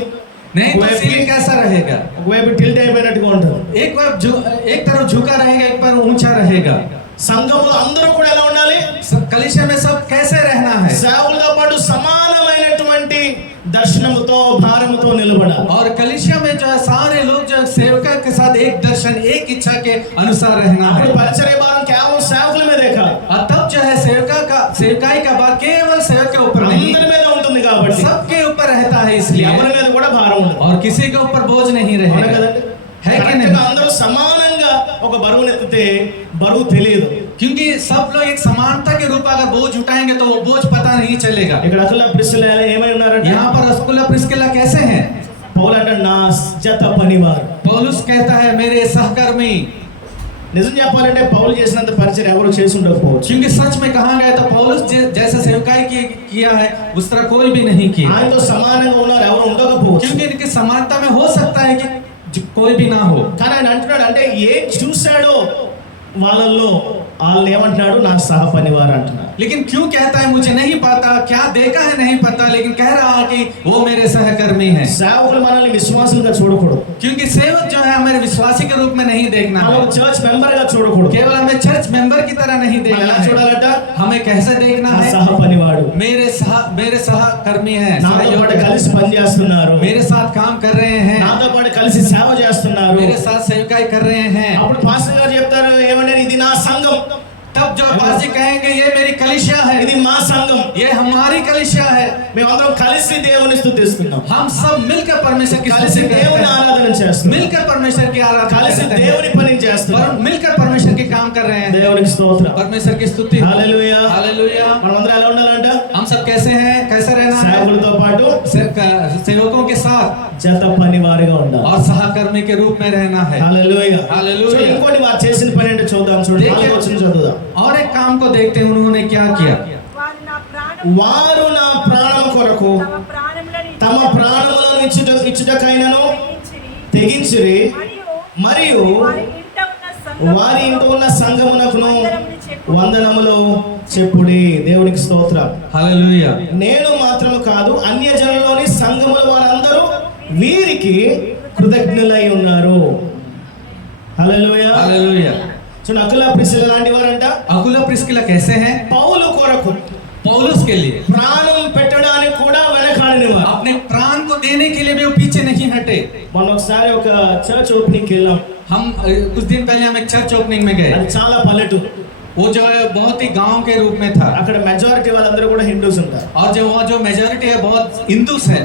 नहीं तो सीलिंग कैसा रहेगा? ఒకవైపు టిల్ట్ అయిపోయినట్టుగా ఉంటుంది. एक तरफ झुका रहेगा, एक पर ऊंचा रहेगा। సంఘములో అందరూ కూడా ఎలా ఉండాలి? कलीसिया में सब कैसे रहना है? సేవకులతో పాటు సమానమైనటువంటి దర్శనముతో భారముతో నిలబడాలి. నిలబడాలి. और कलीसिया में जो है सारे लोग जो है सेवका के साथ एक दर्शन एक इच्छा के अनुसार रहना है. అప్పుడు పరిచర్య భారం కేవలం సేవకుల మీదే కాదు, और तब जो है सेवकाई का बात केवल सेवक के ऊपर नहीं, అందరి మీద ఉంటుంది కాబట్టి सबके ऊपर रहता है. इसलिए ఎవరి మీద కూడా భారం ఉండదు. और किसी के ऊपर बोझ नहीं అవునా रहेगा. కదండి? है कि కరెక్ట్గా नहीं? అందరూ సమానంగా ఒక బరువును ఎత్తితే బరువు తెలియదు. क्योंकि सब लोग एक समानता के रूप अगर बोझ उठाएंगे तो वो बोझ पता नहीं चलेगा. ఇక్కడ అకుల ప్రిస్కిల్లా ఏమై ఉన్నారంటే, यहाँ पर अकुला प्रिस्किल्ला कैसे हैं? పౌలు అంటే నా జత పనివారు. पौलुस कहता है मेरे सहकर्मी. నిజం చెప్పాలంటే పౌలు చేసినంత పరిచయం ఎవరు చేసి ఉండకపోవచ్చు. क्योंकि सच में कहा गया तो पौलुस जैसा सेवकाई किया है उस तरह कोई भी नहीं किया. ఆయనతో సమానంగా ఉన్నారు ఎవరు ఉండకపోవచ్చు. क्योंकि इनकी समानता में हो सकता है कि कोई भी ना हो. కానీ ఆయన అంటున్నాడు, అంటే ఏం చూశాడో వాళ్ళల్లో వాళ్ళని ఏమంటున్నాడు, నా సహ పనివారు అంటున్నాడు. लेकिन क्यों कहता है मुझे नहीं पता, क्या देखा है नहीं पता, लेकिन कह रहा है कि वो मेरे सहकर्मी हैं. సేవకులు మనల్ని విశ్వాసులుగా చూడకూడదు, क्योंकि सेवक जो है हमें विश्वासी के रूप में नहीं देखना है, మనం చర్చ్ మెంబర్ గా చూడకూడదు. केवल हमें चर्च मेंबर की तरह नहीं మనం देखना ఎలా है. చూడాలట, हमें कैसे देखना నా है, సహ పనివాడు मेरे सहकर्मी हैं, నాతో పాటు కలిసి పనిచేస్తున్నారు, मेरे साथ काम कर रहे हैं, నాతో పాటు కలిసి సేవ చేస్తున్నారు. मेरे साथ सेवकाई कर रहे हैं. అప్పుడు పాస్టర్ గారు చెప్తారు, ఏమంటే ఇది నా సంఘం, तब जो पाजी कहेंगे ये मेरी कलीसिया है, ఇది మా సంఘం, ये हमारी कलीसिया है, మేమందరం కలిసి దేవుని స్తుతిస్తున్నాం, हम सब मिलकर परमेश्वर की కలిసి स्तुति करते దేవుని हैं, ఆరాధన చేస్తున్నాం, मिलकर परमेश्वर की आराधना కలిసి करते हैं, దేవుని పని చేస్తున్నాం. मिलकर परमेश्वर के काम कर रहे हैं. దేవునికి స్తోత్రం, परमेश्वर की स्तुति हो. హల్లెలూయా. हालेलुया. మనమందరం ఎలా ఉండాలంట, हम सब कैसे हैं, कैसे रहना है? సేవకులతో పాటు सेवकों के साथ జత పనివారిగా ఉండాలి. और सहकर्मी के रूप में रहना है. హల్లెలూయా. హల్లెలూయా. చూడండి, ఇంకోటి వారు చేసిన పని ఏంటో చూద్దాం. చూడండి, देखिए, 4వ వచనం చదువుదాం. और एक काम को देखते हैं उन्होंने क्या किया. వారు నా ప్రాణం కొరకు తమ ప్రాణములను ఇచ్చుటకైనను తెగించిరి, మరియు వారి ఇంట ఉన్న సంఘమునకును వందనములు చెప్పుడి. దేవునికి స్తోత్రం. हालेलुया. నేను మాత్రము కాదు, అన్యజనులలోని సంఘముల వారందరూ వీరికి కృతజ్ఞులై ఉన్నారు. హల్లెలూయా. हालेलुया. చూడండి, అకుల ప్రిస్కిల్లా లాంటి వారంట अकुला प्रिस्किला कैसे हैं? పౌలు కొరకు पौलुस के लिए ప్రాణం పెట్టడానికి కూడా వెనకాడని వారు. अपने प्राण को देने के लिए भी वो पीछे नहीं हटे. మనం ఒకసారి ఒక చర్చ్ ఓపెనింగ్ కి వెళ్ళాం. हम कुछ दिन पहले हम एक चर्च ओपनिंग में गए. అది చాలా పల్లెటూరు. वो जो है बहुत ही गांव के रूप में था, అక్కడ మెజారిటీ వాళ్ళందరూ కూడా హిందూస్ ఉంటారు. और जो वहाँ जो मेजोरिटी है बहुत हिंदूस है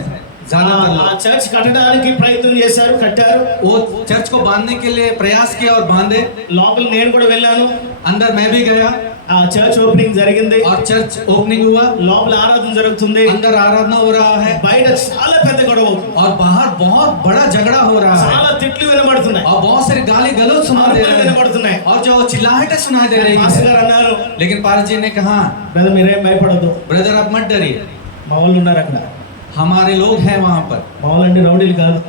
ज्यादातर ఆ लोग. చర్చ్ కట్టడానికి ప్రయత్నం చేశారు, కట్టారు. वो चर्च को बांधने के लिए प्रयास किया और बांधे. లోపల నేను కూడా వెళ్ళాను. अंदर मैं भी गया ఆ చర్చ్ ఓపెనింగ్ జరిగింది. और चर्च ओपनिंग हुआ. లోపల ఆరాధన జరుగుతుంది. अंदर आराधना हो रहा है బయట చాలా పెద్ద గొడవ అవుతుంది. और बाहर बहुत बड़ा झगड़ा हो रहा है చాలా తిట్లు వినబడుతున్నాయి, और बहुत सारे गाली गलौज सुनाई दे అరుపులు रहे हैं వినబడుతున్నాయి. और जो चिल्लाहटें सुनाई दे रही మాస్టర్ है. గారు అన్నారు, लेकिन पारस जी ने कहा బ్రదర్ మీరేం భయపడద్దు, ब्रदर आप मत डरिए, మా వాళ్ళు ఉన్నారు అక్కడ. हमारे लोग हैं वहाँ पर. మా వాళ్ళు అంటే రౌడీలు కాదు,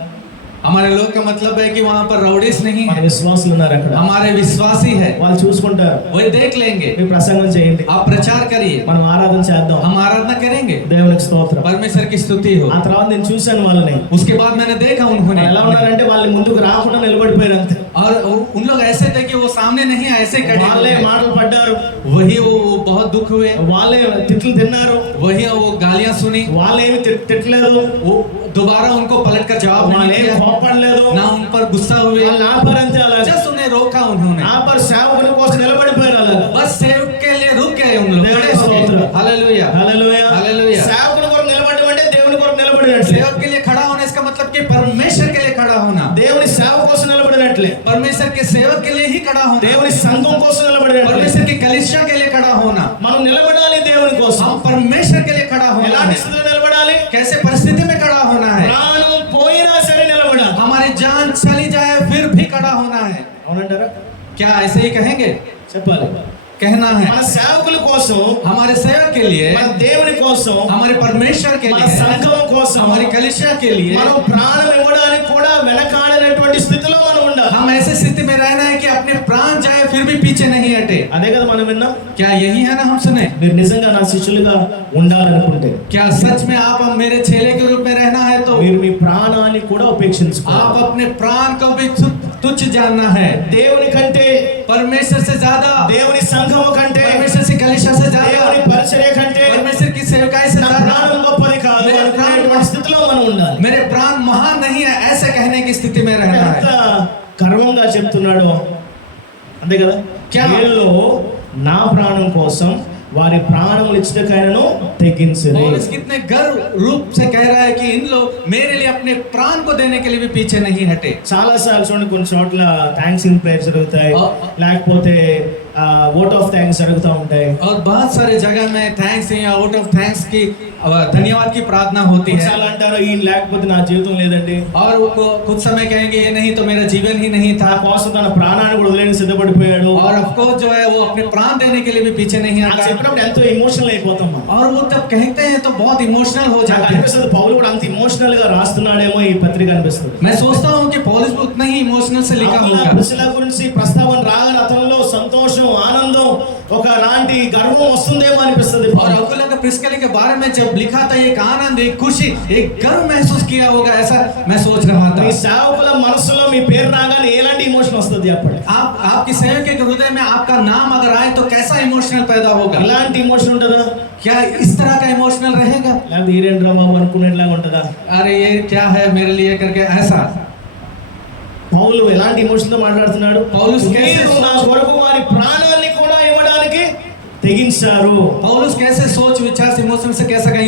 हमारे लोग का मतलब है कि वहाँ पर रौडीस नहीं మన है, విశ్వాసులు ఉన్నారు అక్కడ. हमारे विश्वासी है, వాళ్ళు చూసుకుంటారు. वही देख लेंगे. మీరు ప్రసంగం చేయండి, आप प्रचार करिए, మనం ఆరాధన చేద్దాం. हम आराधना करेंगे. దేవునికి స్తోత్రం. परमेश्वर की स्तुति हो. ఆ తర్వాత నేను చూశాను వాళ్ళని. उसके बाद मैंने देखा उन्होंने ఎలా ఉన్నారంటే వాళ్ళు ముందుకు రాకుండా నిలబడిపోయారు అంతే. और उन लोग ऐसे थे कि वो सामने नहीं ऐसे खड़े వాళ్ళే हुए. మాటలు పడ్డారు, वही वो बहुत दुख हुए, వాళ్ళే తిట్లు తిన్నారు, वही वो गालियां सुनी. వాళ్ళేమి తిట్టలేదు, वो दोबारा उनको पलट कर जवाब नहीं వాళ్ళేం दिया, కోపడలేదు, ना उन पर गुस्सा हुए. వాళ్ళు ఆపారంతే. అలా जस्ट उन्हें रोका उन्होंने, ఆపర్ సేవకుని కోసం నిలబడిపోయారు. అలా बस सेवक के लिए रुक गए उन लोग. దేవుని खड़े हो गए. స్తోత్రం. हालेलुया. హల్లెలూయా. हालेलुया. సేవకుని కొరకు నిలబడడం అంటే దేవుని కొరకు నిలబడినట్లే. सेवक के लिए खड़ा होना इसका मतलब कि परमेश्वर के लिए खड़ा होना, దేవుని సేవ కోసం నిలబడినట్లే. परमेश्वर के सेवक के लिए ही खड़ा होना, దేవుని సంఘం కోసం నిలబడినట్లే. परमेश्वर की कलीसिया के लिए खड़ा होना. మనం నిలబడాలి దేవుని కోసం. हम परमेश्वर के लिए खड़ा होना ఎలాంటి है. స్థితిలో నిలబడాలి? कैसे परिस्थिति में खड़ा होना है? ప్రాణం పోయినా సరే నిలబడాలి. हमारी जान चली जाए फिर भी खड़ा होना है. అవునంటారా? क्या ऐसे ही कहेंगे? చెప్పాలి. कहना है మన సేవకుల కోసం, हमारे सेवक के लिए, మన దేవుని కోసం, हमारे परमेश्वर के మన लिए, సంఘం కోసం हमारी कलीसिया के लिए మనం ప్రాణం ఇవ్వడానికి కూడా వెనకాడనటువంటి స్థితిలో మనం ఉండాలి. हम ऐसे स्थिति में रहना है कि अपने प्राण जाए फिर भी पीछे नहीं हटे. అదే కదా మనం విన్నాం. क्या यही है ना हम सुने? మీరు నిజంగా నా శిష్యులుగా ఉండాలనుకుంటే क्या सच में आप मेरे चेले के रूप में रहना है तो మీరు మీ ప్రాణాన్ని కూడా ఉపేక్షించుకోవాలి. आप अपने प्राण को भी तुच्छ जानना है. దేవుని కంటే, परमेश्वर से ज्यादा, దేవుని సంఘము కంటే, परमेश्वर की कलीसिया से ज्यादा, దేవుని పరిచర్య కంటే परमेश्वर की सेवकाई से నా ज्यादा ప్రాణం గొప్పది కాదు मेरा प्राण అనుకునేటువంటి స్థితిలో మనం ఉండాలి. मेरे प्राण महान नहीं है ऐसे कहने की स्थिति में रहना ఎంత है. గర్వంగా చెప్తున్నాడో అంతే కదా. వీళ్ళు నా ప్రాణం కోసం వారి ప్రాణములు ఇచ్చటకైనను తెగించిరి. पौलुस कितने गर्व रूप से कह रहा है कि इन लोग मेरे लिए अपने प्राण को देने के लिए भी पीछे नहीं हटे. చాలా సార్లు చూడండి, కొన్ని చోట్ల థ్యాంక్స్ ఇన్ ప్రేయర్ జరుగుతాయి, లేకపోతే ఓట్ ఆఫ్ థ్యాంక్స్ జరుగుతూ ఉంటాయి. और बहुत सारे जगह में थैंक्स या आउट ऑफ थैंक्स की धन्यवाद की प्रार्थना होती है. చాలా అంటారు ఈయన లేకపోతే నా జీవితం లేదండి, और वो कुछ समय कहेंगे ये नहीं तो मेरा जीवन ही नहीं था. నా కోసం తన ప్రాణాన్ని కూడా వదిలేని సిద్ధపడిపోయాడు. और ऑफ कोर्स जो है वो अपने प्राण देने के लिए भी पीछे नहीं నాకు आता. చెప్పినప్పుడు ఎంతో ఎమోషనల్ అయిపోతాం మనం. और वो तब कहते हैं तो बहुत इमोशनल हो నాకు जाते हैं. అనిపిస్తుంది పౌలు కూడా అంత ఎమోషనల్ గా రాస్తున్నాడేమో ఈ పత్రిక అనిపిస్తుంది. मैं सोचता हूँ कि पौलुस भी उतना ही इमोशनल से लिखा అకుల होगा. ప్రిస్కిల్లా గురించి ప్రస్తావన రాగానే అతనిలో సంతోషం, ఆనందం, ఒక లాంటి గర్వం వస్తుందేమో అనిపిస్తుంది. और अकुला का प्रिस्किला के बारे में जब लिखा था एक आनंद, एक खुशी, एक गर्व महसूस किया होगा ऐसा मैं सोच रहा था. మీ సేవకుల మనసులో మీ పేరు రాగానే ఎలాంటి ఎమోషన్ వస్తుంది చెప్పండి. आपकी सेवक के हृदय में आपका नाम अगर आए तो कैसा इमोशनल पैदा होगा? ఇలాంటి ఎమోషన్ ఉంటుందా? क्या इस तरह का इमोशनल रहेगा? లేకపోతే ఈరేంద్ర బాబు అనుకునేట్లాగా ఉంటుందా? अरे ये क्या है मेरे लिए करके ऐसा. పౌలు ఎలాంటి ఎమోషన్ తో మాట్లాడుతున్నాడు? పౌలు మీరు నా కొరకు వారి ప్రాణాన్ని కూడా ఇవ్వడానికి తెగించారు. पौलुस कैसे सोच विचार से इमोशन से कैसा कहें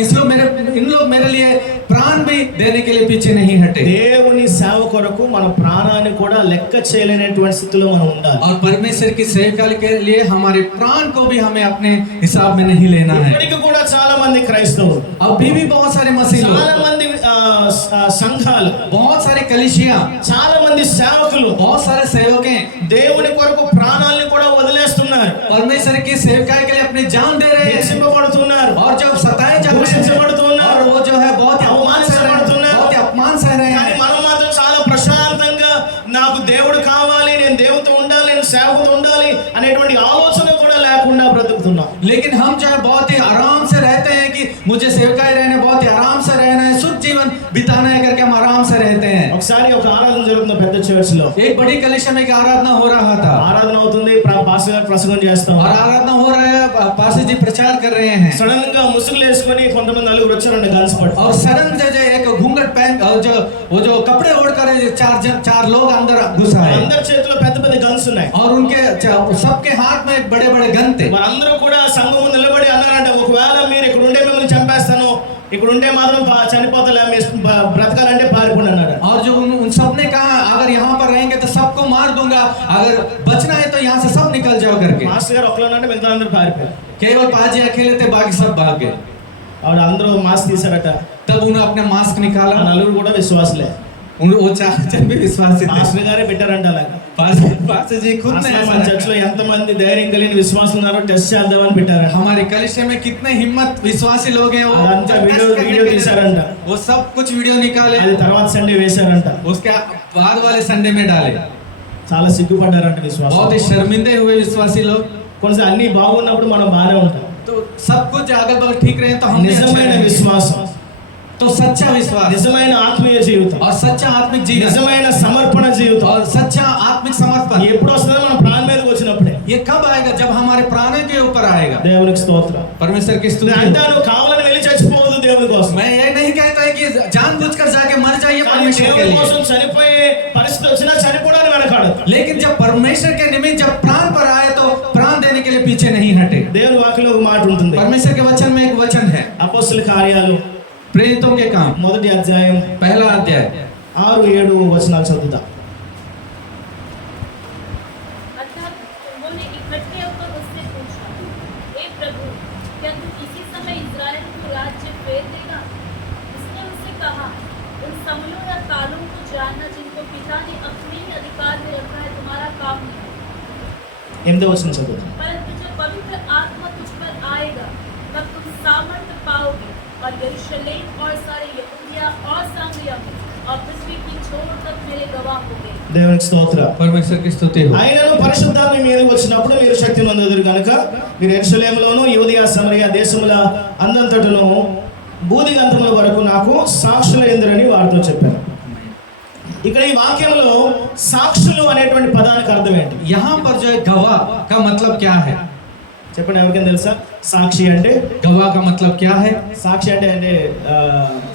इन लोग मेरे लिए प्राण भी देने के लिए पीछे नहीं हटे. దేవుని సేవ కొరకు మన ప్రాణాన్ని కూడా లెక్క చేయలేనటువంటి స్థితిలో మనం ఉండాలి. और परमेश्वर की सेवा के लिए हमारे प्राण को भी हमें अपने हिसाब में नहीं लेना है. ఇప్పటికి కూడా చాలా మంది క్రైస్తవులు, अभी भी बहुत सारे मसीह लोग, చాలా మంది సంఘాలు, बहुत सारे कलीसिया, చాలా మంది సేవకులు बहुत सारे सेवकें దేవుని కొరకు ప్రాణాలను కూడా వదిలేస్తున్నారు. परमेश्वर की सेवकाई के लिए अपनी जान दे रहे हैं. హింసింపబడుతున్నారు, और जब सताए जा रहे हैं దూషించబడుతున్నారు, और वो जो है बहुत ही अपमान सह रहे కానీ हैं. మనం మాత్రం చాలా ప్రశాంతంగా నాకు దేవుడు కావాలి, నేను దేవుడితో ఉండాలి, నేను సేవకుతో ఉండాలి అనేటువంటి ఆలోచన కూడా లేకుండా బ్రతుకుతున్నాం. लेकिन हम जो है बहुत ही आराम से रहते हैं कि मुझे सेवकाई रहना है, बहुत ही आराम से रहना है, शुद्ध जीवन बिताना है करके हम आराम से रहते हैं. ఒకసారి ఒక ఆరాధన జరుగుతుంది పెద్ద చర్చ్ లో. एक बड़ी कलीसिया में एक आराधना हो रहा था. ఆరాధన అవుతుంది, పాస్టర్ గారు ప్రసంగం చేస్తాం. और आराधना हो रहा है, पास्टर जी प्रचार कर रहे हैं. సడన్ గా ముసుగులు వేసుకొని కొంతమంది నలుగురు వచ్చారండి గన్స్ పట్టు. और सडन जो एक घूंघट पहन और जो कपड़े ओढ़कर चार लोग अंदर घुस आए. అందరి చేతిలో పెద్ద పెద్ద గన్స్ ఉన్నాయి. और उनके सबके हाथ में बड़े बड़े गन थे. వారందరూ కూడా సంఘం ముందు నిలబడి అన్నారంట, ఒకవేళ మీరు ఇక్కడ ఉండే మిమ్మల్ని చంపేస్తాను, ఇక్కడ ఉంటే మాత్రం చనిపోతలే, బ్రతకాలంటే పారిపోండి అన్నాడు. और जो उन सब ने कहा अगर यहाँ पर रहेंगे तो सबको मार दूंगा, अगर बचना है तो यहाँ से सब निकल जाओ करके. మాస్టర్ గారు ఒకళ్ళు అంటే మిగతా అందరూ పారిపోయారు. केवल पाजी अकेले थे, बाकी सब भाग गए. ఆవిడ అందరూ మాస్క్ తీసారట. तब उन्होंने अपने मास्क ఆ निकाला. నలుగురు కూడా విశ్వాసులే. वो चार जन भी विश्वासी थे. మాస్టర్ గారే పెట్టారంట అలాగా. पास्टर जी खुद ने అసలు మన ऐसा చర్చ్ లో ఎంతమంది ధైర్యం కలిగిన విశ్వాసులు ఉన్నారో టెస్ట్ చేద్దామని పెట్టారంట. हमारे कलिसिया में कितने हिम्मत विश्वासी लोग हैं वो అదంతా टेस्ट వీడియో करने వీడియో के लिए- తీసారంట. वो सब कुछ वीडियो निकाले, అది తర్వాత సండే వేశారంట. उसके बाद वाले संडे में डाले. చాలా సిగ్గుపడ్డారంట విశ్వాసం. बहुत ही शर्मिंदे हुए विश्वासी लोग. కొంచెం అన్ని బాగున్నప్పుడు మనం బాగానే ఉంటాం. तो सब कुछ अगल बगल ठीक रहे तो हम నిజమైన విశ్వాసం, तो सच्चा विश्वास నిజమైన ఆత్మీయ జీవితం, और सच्चा आत्मिक जीवन నిజమైన సమర్పణ జీవితం और सच्चा आत्मिक समर्पण ఎప్పుడు వస్తుందో మన ప్రాణం మీదకి వచ్చినప్పుడే. ये कब आएगा? जब हमारे प्राण के ऊपर आएगा. దేవునికి స్తోత్రం. परमेश्वर की నేను स्तुति. అంటాను, కావాలని వెళ్ళి చచ్చిపోవద్దు దేవుని కోసం. मैं ये नहीं कहता है कि जानबूझकर जाके मर जाइए కానీ परमेश्वर के దేవుని लिए, కోసం చనిపోయే పరిస్థితి వచ్చినా చనిపోవడానికి వెనకాడదు. लेकिन जब परमेश्वर के निमित्त जब प्राण पर आए तो प्राण देने के लिए पीछे नहीं हटे. దేవుని వాక్యంలో ఒక మాట ఉంటుంది. परमेश्वर के वचन में एक वचन है, అపోస్తల కార్యాలు प्रेरितों के काम 1వ అధ్యాయం पहला अध्याय 6-7 వచనాలు చదువుతాం. अर्थात उन्होंने इकट्ठे होकर उससे पूछा, हे प्रभु, क्या तू इसी समय इज़राइल को राज्य फेर देगा? उसने उससे कहा, उन समयों या कालों को जानना जिनको पिता ने अपने ही अधिकार में रखा है तुम्हारा काम नहीं, 8వ వచనం చదువుతాం. परंतु जब पवित्र आत्मा तुझ पर आएगा तब तुम सामर्थ्य पाओगे और यरूशलेम और सारे यहूदिया और सामरिया में और पृथ्वी की छोर तक मेरे गवाह होंगे. దేవునికి స్తోత్రం. परमेश्वर की स्तुति हो. ఆయనను పరిశుద్ధాత్మ మీదకి వచ్చినప్పుడు మీరు శక్తి పొందుదురు కనుక మీరు యెరూషలేములోను యూదయ సమరయ దేశముల అందంతటను భూదిగంతముల వరకు నాకు సాక్షులైందరని వారితో చెప్పారు. ఇక్కడ ఈ వాక్యంలో సాక్షులు అనేటువంటి పదానికి అర్థం ఏంటి? यहाँ पर जो है गवाह का मतलब क्या है? చెప్పండి ఎవరికైనా తెలుసా సాక్షి అంటే? गवाह का मतलब क्या है? సాక్షి అంటే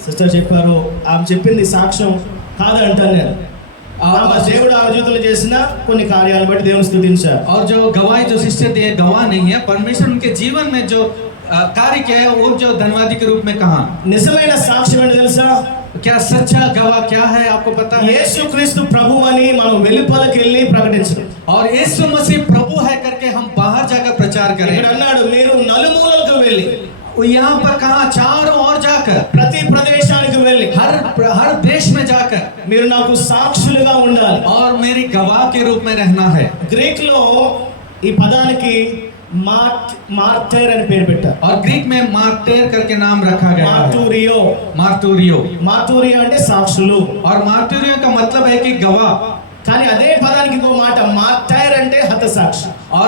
సిస్టర్ చెప్పారు, ఆమె చెప్పింది సాక్ష్యం కాదంటాను నేను. ఆమె దేవుడు ఆమె జీవితంలో చేసిన కొన్ని కార్యాలను బట్టి దేవుని స్తుతించారు. और जो गवाही जो शिष्य दिए गवाह नहीं है, परमेश्वर उनके जीवन में जो कार्य किया है वो जो धन्यवादी के रूप में कहा। నిజమైన సాక్ష్యం ఏంటో తెలుసా? क्या सच्चा गवाह क्या है आपको पता है? యేసుక్రీస్తు ప్రభు అని మనం వెలుపలకి వెళ్ళి ప్రకటించడం. और यीशु मसीह प्रभु है करके हम बाहर जाकर प्रचार करें। ఇక్కడ అన్నాడు మీరు నలుమూలలకు వెళ్ళి, यहाँ पर कहा चारों ओर जाकर, ప్రతి ప్రదేశానికి వెళ్ళి हर देश में जाकर మీరు నాకు సాక్షులుగా ఉండాలి. और मेरी गवाह के रूप में रहना है। గ్రీక్ లో ఈ పదానికి మార్టైర్ అని పేరు పెట్టారు. और ग्रीक में मार्टेर करके नाम रखा गया है। మార్టూరియో. మార్టూరియో అంటే సాక్షులు. और मार्टूरियो का मतलब है कि गवाह। కానీ అదే పదానికి ఇంకో మాట మార్టైర్ అంటే హతసాక్షి. और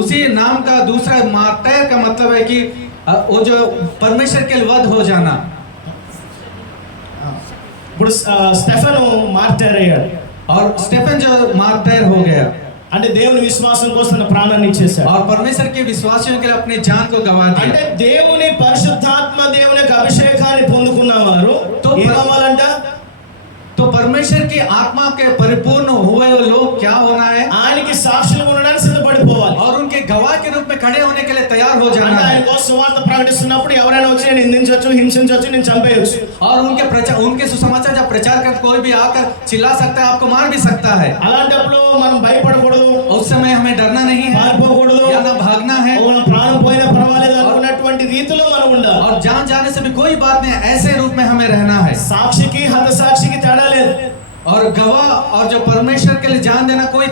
उसी नाम का दूसरा मार्टेर का मतलब है कि वो जो परमेश्वर के लिए वध हो जाना। ఇప్పుడు స్టెఫెను మార్టైర్ అయ్యాడు. और स्टेफन जो मार्टेर हो गया, అంటే దేవుని విశ్వాసం కోసం తన ప్రాణాన్ని ఇచ్చేశాడు. और परमेश्वर के विश्वासियों के लिए अपनी जान को गवा दिया। అంటే దేవుని పరిశుద్ధాత్మ దేవుని యొక్క అభిషేకాన్ని పొందుకున్నవారు ఏమవ్వాలంట? तो परमेश्वर की आत्मा के परिपूर्ण हुए लोग क्या होना है? ఆయనకి సాక్షులుగా ఉండడానికి సిద్ధపడిపోవాలి. और उनके गवाह के रूप में खड़े होने के लिए तैयार हो जाना అంటే है। ఆయన కోసం సువార్త ప్రకటిస్తున్నప్పుడు ఎవరైనా వచ్చి నేను నిందించవచ్చు, హింసించవచ్చు, నేను చంపేయచ్చు. और उनके सुसमाचार जब प्रचार कर कोई भी आकर चिल्ला सकता है, आपको मार भी सकता है। అలాంటప్పుడు మనం భయపడకూడదు, उस समय हमें डरना नहीं है పారిపోకూడదు, या ना भागना है। మన ప్రాణం పోయినా పర్వాలేదు అనుకున్నటువంటి రీతిలో మనం ఉండాలి. और जान जाने से भी कोई बात नहीं, ऐसे रूप में हमें रहना है। సాక్షికి హతసాక్షికి తేడా లేదు. और गवाह और जो परमेश्वर के लिए जान देना कोई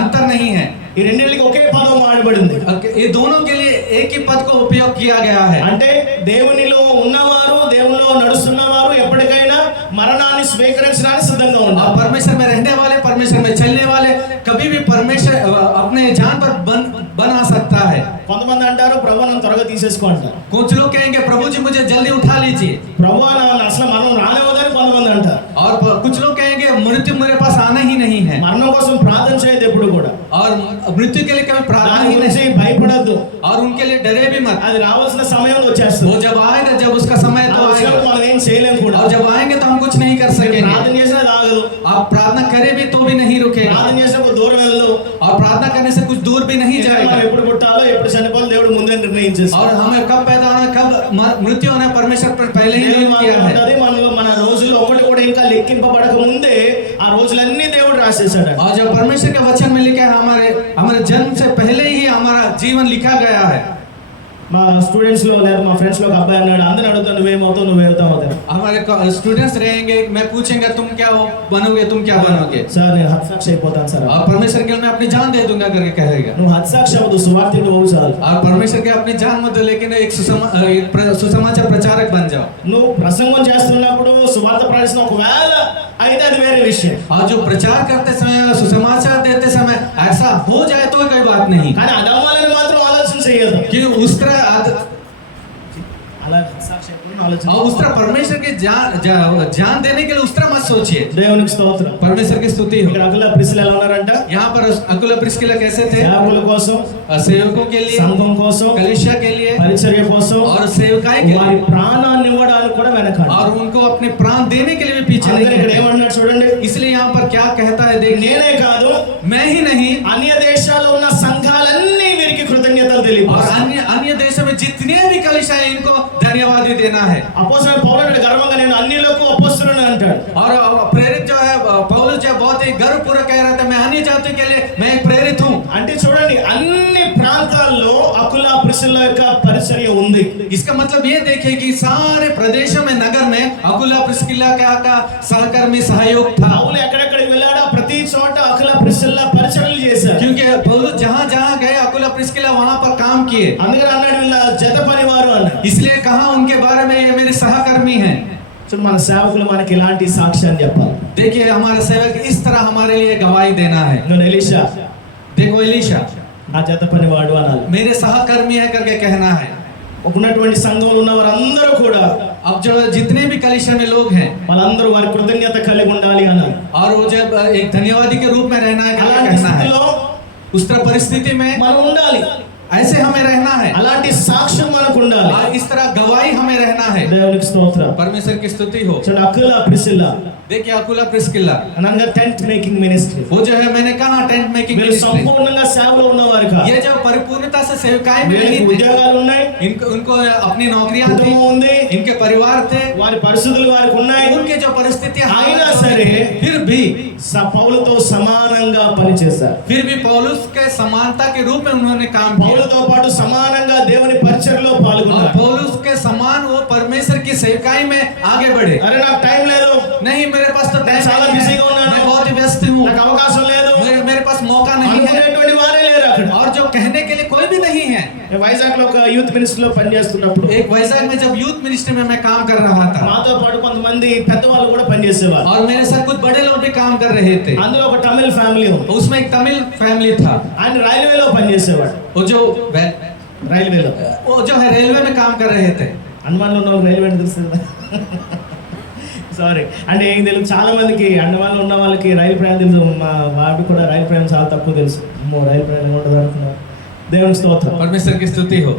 अंतर नहीं है। ఈ రెండింటికి ఒకే పదం వాడబడింది. ये दोनों के लिए एक ही पद को उपयोग किया गया है। అంటే దేవునిలో ఉన్నవారు, దేవునిలో నడుస్తున్నవారు ఎప్పటికైనా మరణాన్ని స్వీకరించడానికి సిద్ధంగా और ఉన్నారు. परमेश्वर में रहने वाले, परमेश्वर में चलने वाले कभी भी परमेश्वर अपने जान पर बना सकता है। కొంతమంది అంటారు ప్రభు నన్ను త్వరగా తీసేసుకోంటారు. कुछ लोग कहेंगे प्रभु जी मुझे जल्दी उठा लीजिए। ప్రభు నన్ను అసలు మరణం రానివ్వదని కొంతమంది అంటారు. और कुछ लोग कहेंगे मृत्यु मेरे पास आना ही नहीं है। మరణం కోసం ప్రార్థన చేయదు ఎప్పుడు కూడా. और मृत्यु के लिए कभी प्रार्थना దాని ही గురించి नहीं, భయపడద్దు. और उनके लिए डरे भी मत। అది రావాల్సిన సమయంలో వచ్చేస్తుంది. वो जब आएगा, जब उसका समय तो అది आएगा, వచ్చినప్పుడు మనం ఏం చేయలేము కూడా. और जब आएंगे तो हम कुछ नहीं कर सकेंगे। ప్రార్థన చేసినా అది ఆగదు. आप प्रार्थना करें भी तो भी नहीं रुकेगा, ప్రార్థన చేసినప్పుడు దూరం వెళ్ళదు. और प्रार्थना करने से कुछ दूर भी नहीं మనం जाएगा। ఎప్పుడు పుట్టాలో ఎప్పుడు చనిపోవాలో దేవుడు ముందే నిర్ణయించేస్తాడు. और हमें कब पैदा होना, कब मृत्यु होना, परमेश्वर पर पहले ही దేవుడు नियत किया है। మనలో మనలో మన రోజులు ఒకటి కూడా ఇంకా లెక్కింపబడక ముందే ఆ రోజులన్నీ దేవుడు రాసేసాడు. और जब परमेश्वर के वचन में लिखा है, हमारे जन्म से पहले ही हमारा जीवन लिखा गया है। మా స్టూడెంట్స్ లో లేదా మా ఫ్రెండ్స్ లో ఒక అబ్బాయి అన్నాడు, అందరూ అడుగుతాను నువ్వేమవుతావు నువ్వేమవుతావు అవుతాను. हमारे स्टूडेंट्स रहेंगे, मैं पूछेंगे तुम क्या हो बनोगे, तुम क्या बनोगे? సార్ నేను హత్సాక్షి అయిపోతాను సార్. और परमेश्वर के लिए मैं अपनी जान दे दूंगा करके कहेगा। నువ్వు హత్సాక్షి అవ్వదు, సువార్తికుడు అవ్వు చాలు. और परमेश्वर के अपनी जान मत दो, लेकिन एक सुसमाचार प्रचारक बन जाओ। నువ్వు ప్రసంగం చేస్తున్నప్పుడు సువార్త ప్రకటిస్తున్న ఒకవేళ అయితే అది వేరే విషయం. और जो प्रचार करते समय, सुसमाचार देते समय ऐसा हो जाए तो कोई बात नहीं, కానీ అది అవ్వాలని మాత్రం ఆలోచన చేయదు. कि उस तरह అలా హత్సాక్షి అయిపోయిన ఆలోచన. और उस तरह परमेश्वर की जान देने के लिए उस तरह मत सोचिए। దేవునికి స్తోత్రం. परमेश्वर की स्तुति हो। ఇక్కడ అకుల ప్రిస్కిల్లా ఎలా ఉన్నారంట? यहाँ पर अकुला प्रिस्किला कैसे थे? సేవకుల కోసం, सेवकों के लिए, సంఘం కోసం, कलीसिया के लिए, పరిచర్య కోసం, और सेवकाई के వారి लिए, ప్రాణాన్ని ఇవ్వడానికి కూడా వెనకాడు. और उनको अपने प्राण देने के लिए भी पीछे అందుకని ఇక్కడ नहीं। ఏమంటున్నాడు చూడండి, इसलिए यहाँ पर क्या कहता है देखिए, నేనే కాదు मैं ही नहीं, అన్య దేశాల్లో ఉన్న సంఘాలన్నీ వీరికి కృతజ్ఞతలు और తెలియపరుస్తాయి. अन्य देशों में जितने भी कलीसिया है इनको धन्यवाद देना है। అపోస్తలుడు పౌలు గర్వంగా నేను అన్యులకు అపోస్తలుని అంటాడు. और प्रेरित जो है पौलुस जो बहुत ही गर्व पूर्वक कह रहा था, मैं अन्य जातियों के लिए मैं एक प्रेरित हूँ। అంటే చూడండి అన్ని ప్రాంతాల్లో అకుల ప్రిస్కిల్లా యొక్క పరిచర్య ఉంది. इसका मतलब ये देखिए कि सारे प्रदेशों में, नगर में अकुला प्रिस्किला का सहकर्मी सहयोग था। పౌలు ఎక్కడెక్కడికి వెళ్ళాడో ప్రతి చోట అకుల ప్రిస్కిల్లా పరిచర్యలు చేశారు. क्योंकि पौलुस जहाँ जहाँ गए अकुला प्रिस्किला वहाँ पर काम किए। అందుకని అన్నాడు వీళ్ళ జత పనివారు అన్నాడు. इसलिए कहा उनके बारे में ये मेरे सहकर्मी हैं। చూడు మన సేవకులు మనకి ఇలాంటి సాక్ష్యాన్ని చెప్పాలి. देखिए हमारे सेवक इस तरह हमारे लिए गवाही देना है। నేను ఎలీషా देखो एलीशा నా జత పనివాడు అనాలి. मेरे सहकर्मी है करके कहना है। ఉన్నటువంటి సంఘంలో ఉన్న వారందరూ కూడా अब जो जितने भी कलीसिया में लोग हैं, వాళ్ళందరూ వారి కృతజ్ఞత కలిగి ఉండాలి అన్నారు. और वो जब एक धन्यवादी के रूप में रहना है करके అలాంటి कहना है। స్థితిలో उस तरह परिस्थिति में మనం ఉండాలి. ऐसे हमें रहना है అలాంటి సాక్ష్యం మనకు ఉండాలి. और इस तरह गवाही हमें रहना है। దేవునికి స్తోత్రం. परमेश्वर की स्तुति हो। చూడండి అకుల ప్రిసిల్లా देखिए अकुला प्रिस्किला అనగా టెంట్ మేకింగ్ మినిస్ట్రీ. वो जो है मैंने कहा टेंट मेकिंग వీళ్ళు मिनिस्ट्री, సంపూర్ణంగా సేవలో ఉన్నవారు కాదు. ये जो परिपूर्णता से सेवकाई में नहीं వీళ్ళకి थे, ఉద్యోగాలు ఉన్నాయి, उनको अपनी नौकरियां थी, కుటుంబం ఉంది, इनके परिवार थे, వారి పరిస్థితులు వారికి ఉన్నాయి. उनके जो परिस्थितियां అయినా సరే फिर भी పౌలుతో సమానంగా పనిచేశారు. फिर भी पौलुस के समानता के रूप में उन्होंने काम किया। పౌలుతో పాటు సమానంగా దేవుని పరిచర్యలో और పాల్గొన్నారు. पौलुस के समान वो परमेश्वर की सेवकाई में आगे बढ़े। అరే నాకు టైం లేదు, नहीं मेरे पास तो टाइम చాలా नहीं బిజీగా है, ఉన్నాను, मैं बहुत ही व्यस्त हूँ, నాకు అవకాశం లేదు मेरे पास मौका नहीं है, అనుకునేటువంటి వారే లేరు అక్కడ. और जो कहने के लिए कोई भी नहीं है। నేను వైజాగ్ లో ఒక యూత్ మినిస్ట్రీ లో పనిచేస్తున్నప్పుడు एक वैजाग में जब यूथ मिनिस्ट्री में मैं काम कर रहा था, మాతో పాటు కొంతమంది పెద్దవాళ్ళు కూడా పనిచేసేవారు. और मेरे साथ कुछ बड़े लोग भी काम कर रहे थे। అందులో ఒక తమిళ ఫ్యామిలీ ఉంది. उसमें एक तमिल फैमिली था, ఆయన రైల్వేలో పనిచేసేవాడు. वो जो రైల్వేలో रेलवे में काम कर रहे थे। అండమాన్లో ఉన్న వాళ్ళకి రైల్వే అంటే తెలుసు కదా. సారీ అంటే ఏం తెలుసు, చాలా మందికి అండమాన్లో ఉన్న వాళ్ళకి రైలు ప్రయాణం తెలుసు. మా వాడికి కూడా రైలు ప్రయాణం చాలా తక్కువ తెలుసు. అమ్మో రైలు ప్రయాణం ఉంటుంది అనుకున్నాను. దేవునికి స్తోత్రం. परमेश्वर की स्तुति हो।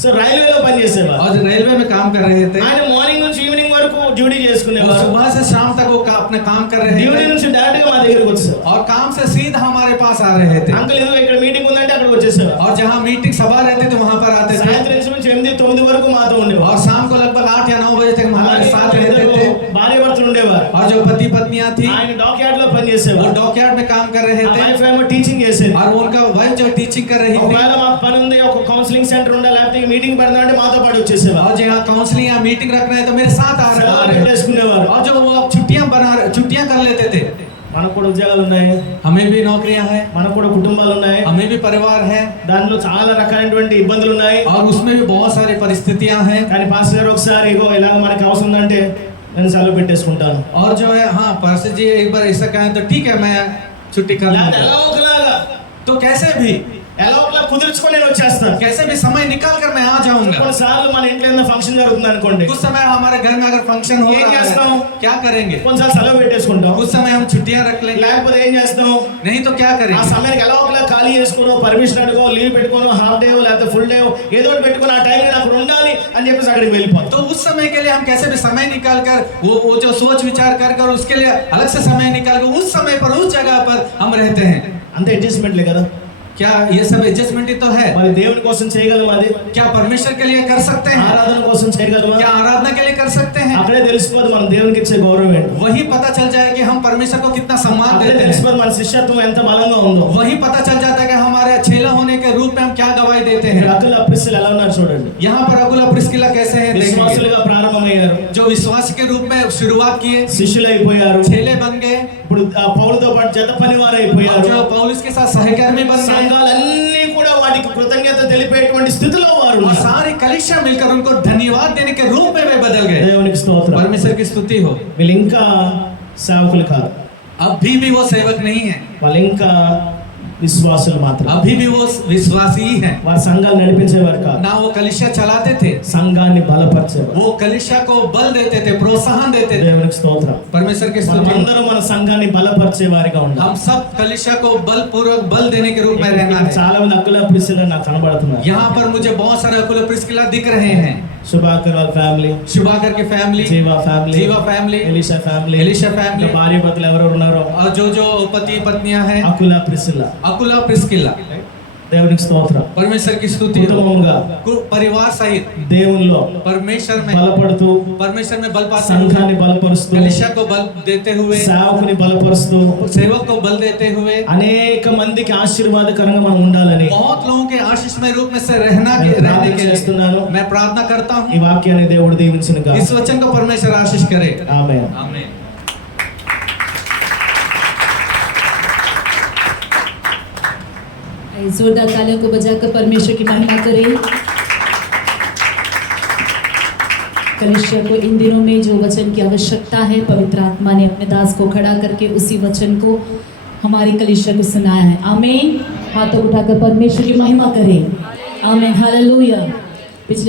సో రైల్వేలో పనిచేసేవారు. और रेलवे में काम कर रहे थे, ఆయన మార్నింగ్ నుంచి ఈవినింగ్ వరకు డ్యూటీ वो చేసుకునేవారు. सुबह से शाम तक वो अपना काम कर रहे డ్యూటీ थे, నుంచి డైరెక్ట్ గా మా దగ్గరికి వచ్చేసారు. और काम से सीधा हमारे पास आ रहे थे। అంకుల్ ఏదో ఇక్కడ మీటింగ్ ఉందంటే అక్కడికి వచ్చేసేవారు. और जहाँ मीटिंग सभा रहते थे वहां पर आते थे, సాయంత్రం నుంచి 8-9 వరకు మాతో ఉండేవారు. और शाम को लगभग 8 या 9 बजे तक हमारे साथ रहते थे। భార్య భర్తలు ఉండేవారు. और जो पति पत्नियां थी ఆయన డాక్యార్డ్ లో वो పనిచేసేవారు. डॉकयार्ड में काम कर रहे थे, వైఫ్ ఏమో టీచింగ్ చేసేది. और उनका वाइफ जो टीचिंग कर रही थी। ఒకవేళ మాకు పని ఉంది, ఒక కౌన్సిలింగ్ సెంటర్ ఉండాలి, లేకపోతే మీటింగ్ పెడదాం అంటే మాతో పాటు వచ్చేసేవారు. और जहाँ काउंसलिंग या मीटिंग रखना है तो मेरे साथ आ సెలవులు रहे थे। పెట్టేసుకునేవారు. और जो वो छुट्टियां कर लेते थे। మనకు కూడా ఉద్యోగాలు ఉన్నాయి, हमें भी नौकरियां हैं, మనకు కూడా కుటుంబాలు ఉన్నాయి, हमें भी परिवार है, దాంట్లో చాలా రకాలైనటువంటి ఇబ్బందులు ఉన్నాయి. और उसमें भी बहुत सारी परिस्थितियां हैं। కానీ పాస్టర్ గారు ఒకసారి ఇగో ఇలాగ మనకి అవసరం ఉందంటే నేను సెలవు పెట్టేసుకుంటాను. और जो है हाँ पास्टर जी एक बार ऐसा कहें तो ठीक है मैं छुट्टी कर లేకపోతే लूंगा। ఎలా ఒకలాగా तो कैसे भी కుదుర్చుకొని నేను వచ్చేస్తాను. कैसे भी समय निकाल कर मैं आ जाऊंगा। కొన్నిసార్లు మన ఇంట్లో ఏదైనా ఫంక్షన్ జరుగుతుంది అనుకోండి, कुछ समय हमारे घर में अगर फंक्शन हो ఏం रहा చేస్తాం? है क्या करेंगे? కొన్నిసార్లు సెలవు పెట్టేసుకుంటాం. कुछ समय हम छुट्टियां रख लेंगे, లేకపోతే ఏం చేస్తాం? नहीं तो क्या ఆ करेंगे? సమయానికి ఎలా ఒకలా ఖాళీ చేసుకోనో, పర్మిషన్ అడుగో, లీవ్ పెట్టుకోనో, హాఫ్ డే లేకపోతే ఫుల్ డే ఏదో ఒకటి పెట్టుకుని ఆ టైం అక్కడ ఉండాలి అని చెప్పేసి అక్కడికి వెళ్ళిపోతాం. तो उस समय के लिए हम कैसे भी समय निकाल कर वो जो सोच विचार कर उसके लिए अलग से समय निकाल कर उस समय पर उस जगह पर हम रहते हैं। అంతే అడ్జస్ట్మెంట్లే కదా. क्या ये सब एडजस्टमेंट ही तो है? మరి దేవుని కోసం చేయగలం, అది क्या परमेश्वर के लिए कर सकते हैं? ఆరాధన కోసం చేయగలమా? क्या आराधना के लिए कर सकते हैं? అక్కడే తెలిసిపోదు మనం దేవునికి ఇచ్చే గౌరవం ఏంటో. वही पता चल जाए कि हम परमेश्वर को कितना सम्मान అక్కడే देते हैं। తెలిసిపోదు మన శిష్యత్వం ఎంత బలంగా ఉందో. वही पता चल जाता है कि हमारे चेला होने के रूप में हम क्या गवाही देते हैं। అకుల ప్రిస్కిల్లా ఎలా ఉన్నారు చూడండి. यहाँ पर अकुला प्रिस्किला कैसे हैं देखेंगे। విశ్వాసులుగా ప్రారంభమయ్యారు, जो विश्वास के रूप में शुरुआत किए, శిష్యులు అయిపోయారు, चेले बन गए, ఇప్పుడు పౌలుతో పాటు జత పనివారు అయిపోయారు. जो पौलुस के साथ सहकर्मी बन गए, సంఘాలన్నీ కూడా వాటికి కృతజ్ఞత తెలిపేటువంటి స్థితిలో వారు और ఉన్నారు. सारी कलीसिया मिलकर उनको धन्यवाद देने के रूप में वे बदल गए। దేవునికి స్తోత్రం. परमेश्वर की स्तुति हो। వీళ్ళు ఇంకా సేవకులు కాదు, अभी भी वो सेवक नहीं है, వాళ్ళు ఇంకా విశ్వాసులు మాత్రం. अभी भी वो विश्वासी ही है। వారు సంఘాలు నడిపించేవారు కాదు, ना वो कलीसिया चलाते थे, సంఘాన్ని బలపరిచేవారు. वो कलीसिया को बल देते थे, प्रोत्साहन देते थे। దేవునికి స్తోత్రం. परमेश्वर की स्तुति हो। మనమందరం మన సంఘాన్ని బలపరిచే వారిగా ఉండాలి. हम सब कलीसिया को बलपूर्वक बल देने के रूप में रहना है। చాలా మంది అకుల ప్రిస్కిల్లా నాకు కనబడుతున్నారు. यहाँ पर मुझे बहुत सारे अकुला प्रिस्किला दिख रहे हैं। శుభాకర్ వాళ్ళ ఫ్యామిలీ, शुभाकर की फैमिली, జీవా ఫ్యామిలీ, जीवा family, Elisha family, Elisha family, భార్య భర్తలు ఎవరు ఉన్నారో और जो पति पत्नियां हैं అకుల ప్రిస్కిల్లా. अकुला प्रिस्किला। దేవునికి స్తోత్రం. परमेश्वर की स्तुति हो। కుటుంబంగా परिवार सहित దేవునిలో परमेश्वर में బలపడుతూ, बल पाते हुए, సంఘాన్ని బలపరుస్తూ, कलीसिया को बल देते हुए, సేవకుని బలపరుస్తూ सेवक को बल देते हुए అనేక మందికి ఆశీర్వాదకరంగా మనం ఉండాలని बहुत लोगों के आशीषमय रूप में से रहने के చేస్తున్నాను. लिए मैं प्रार्थना करता ఈ हूँ। వాక్యాన్ని దేవుడు దీవించునుగా. इस वचन को परमेश्वर आशीष करे। ఆమేన్. आमीन। जोरदार तालियों को बजाकर परमेश्वर की महिमा करें। कलीसिया को इन दिनों में जो वचन की आवश्यकता है, पवित्र आत्मा ने अपने दास को खड़ा करके उसी वचन को हमारी कलीसिया को सुनाया है। आमीन। हाथों उठाकर परमेश्वर की महिमा करें। आमीन। हालेलुया।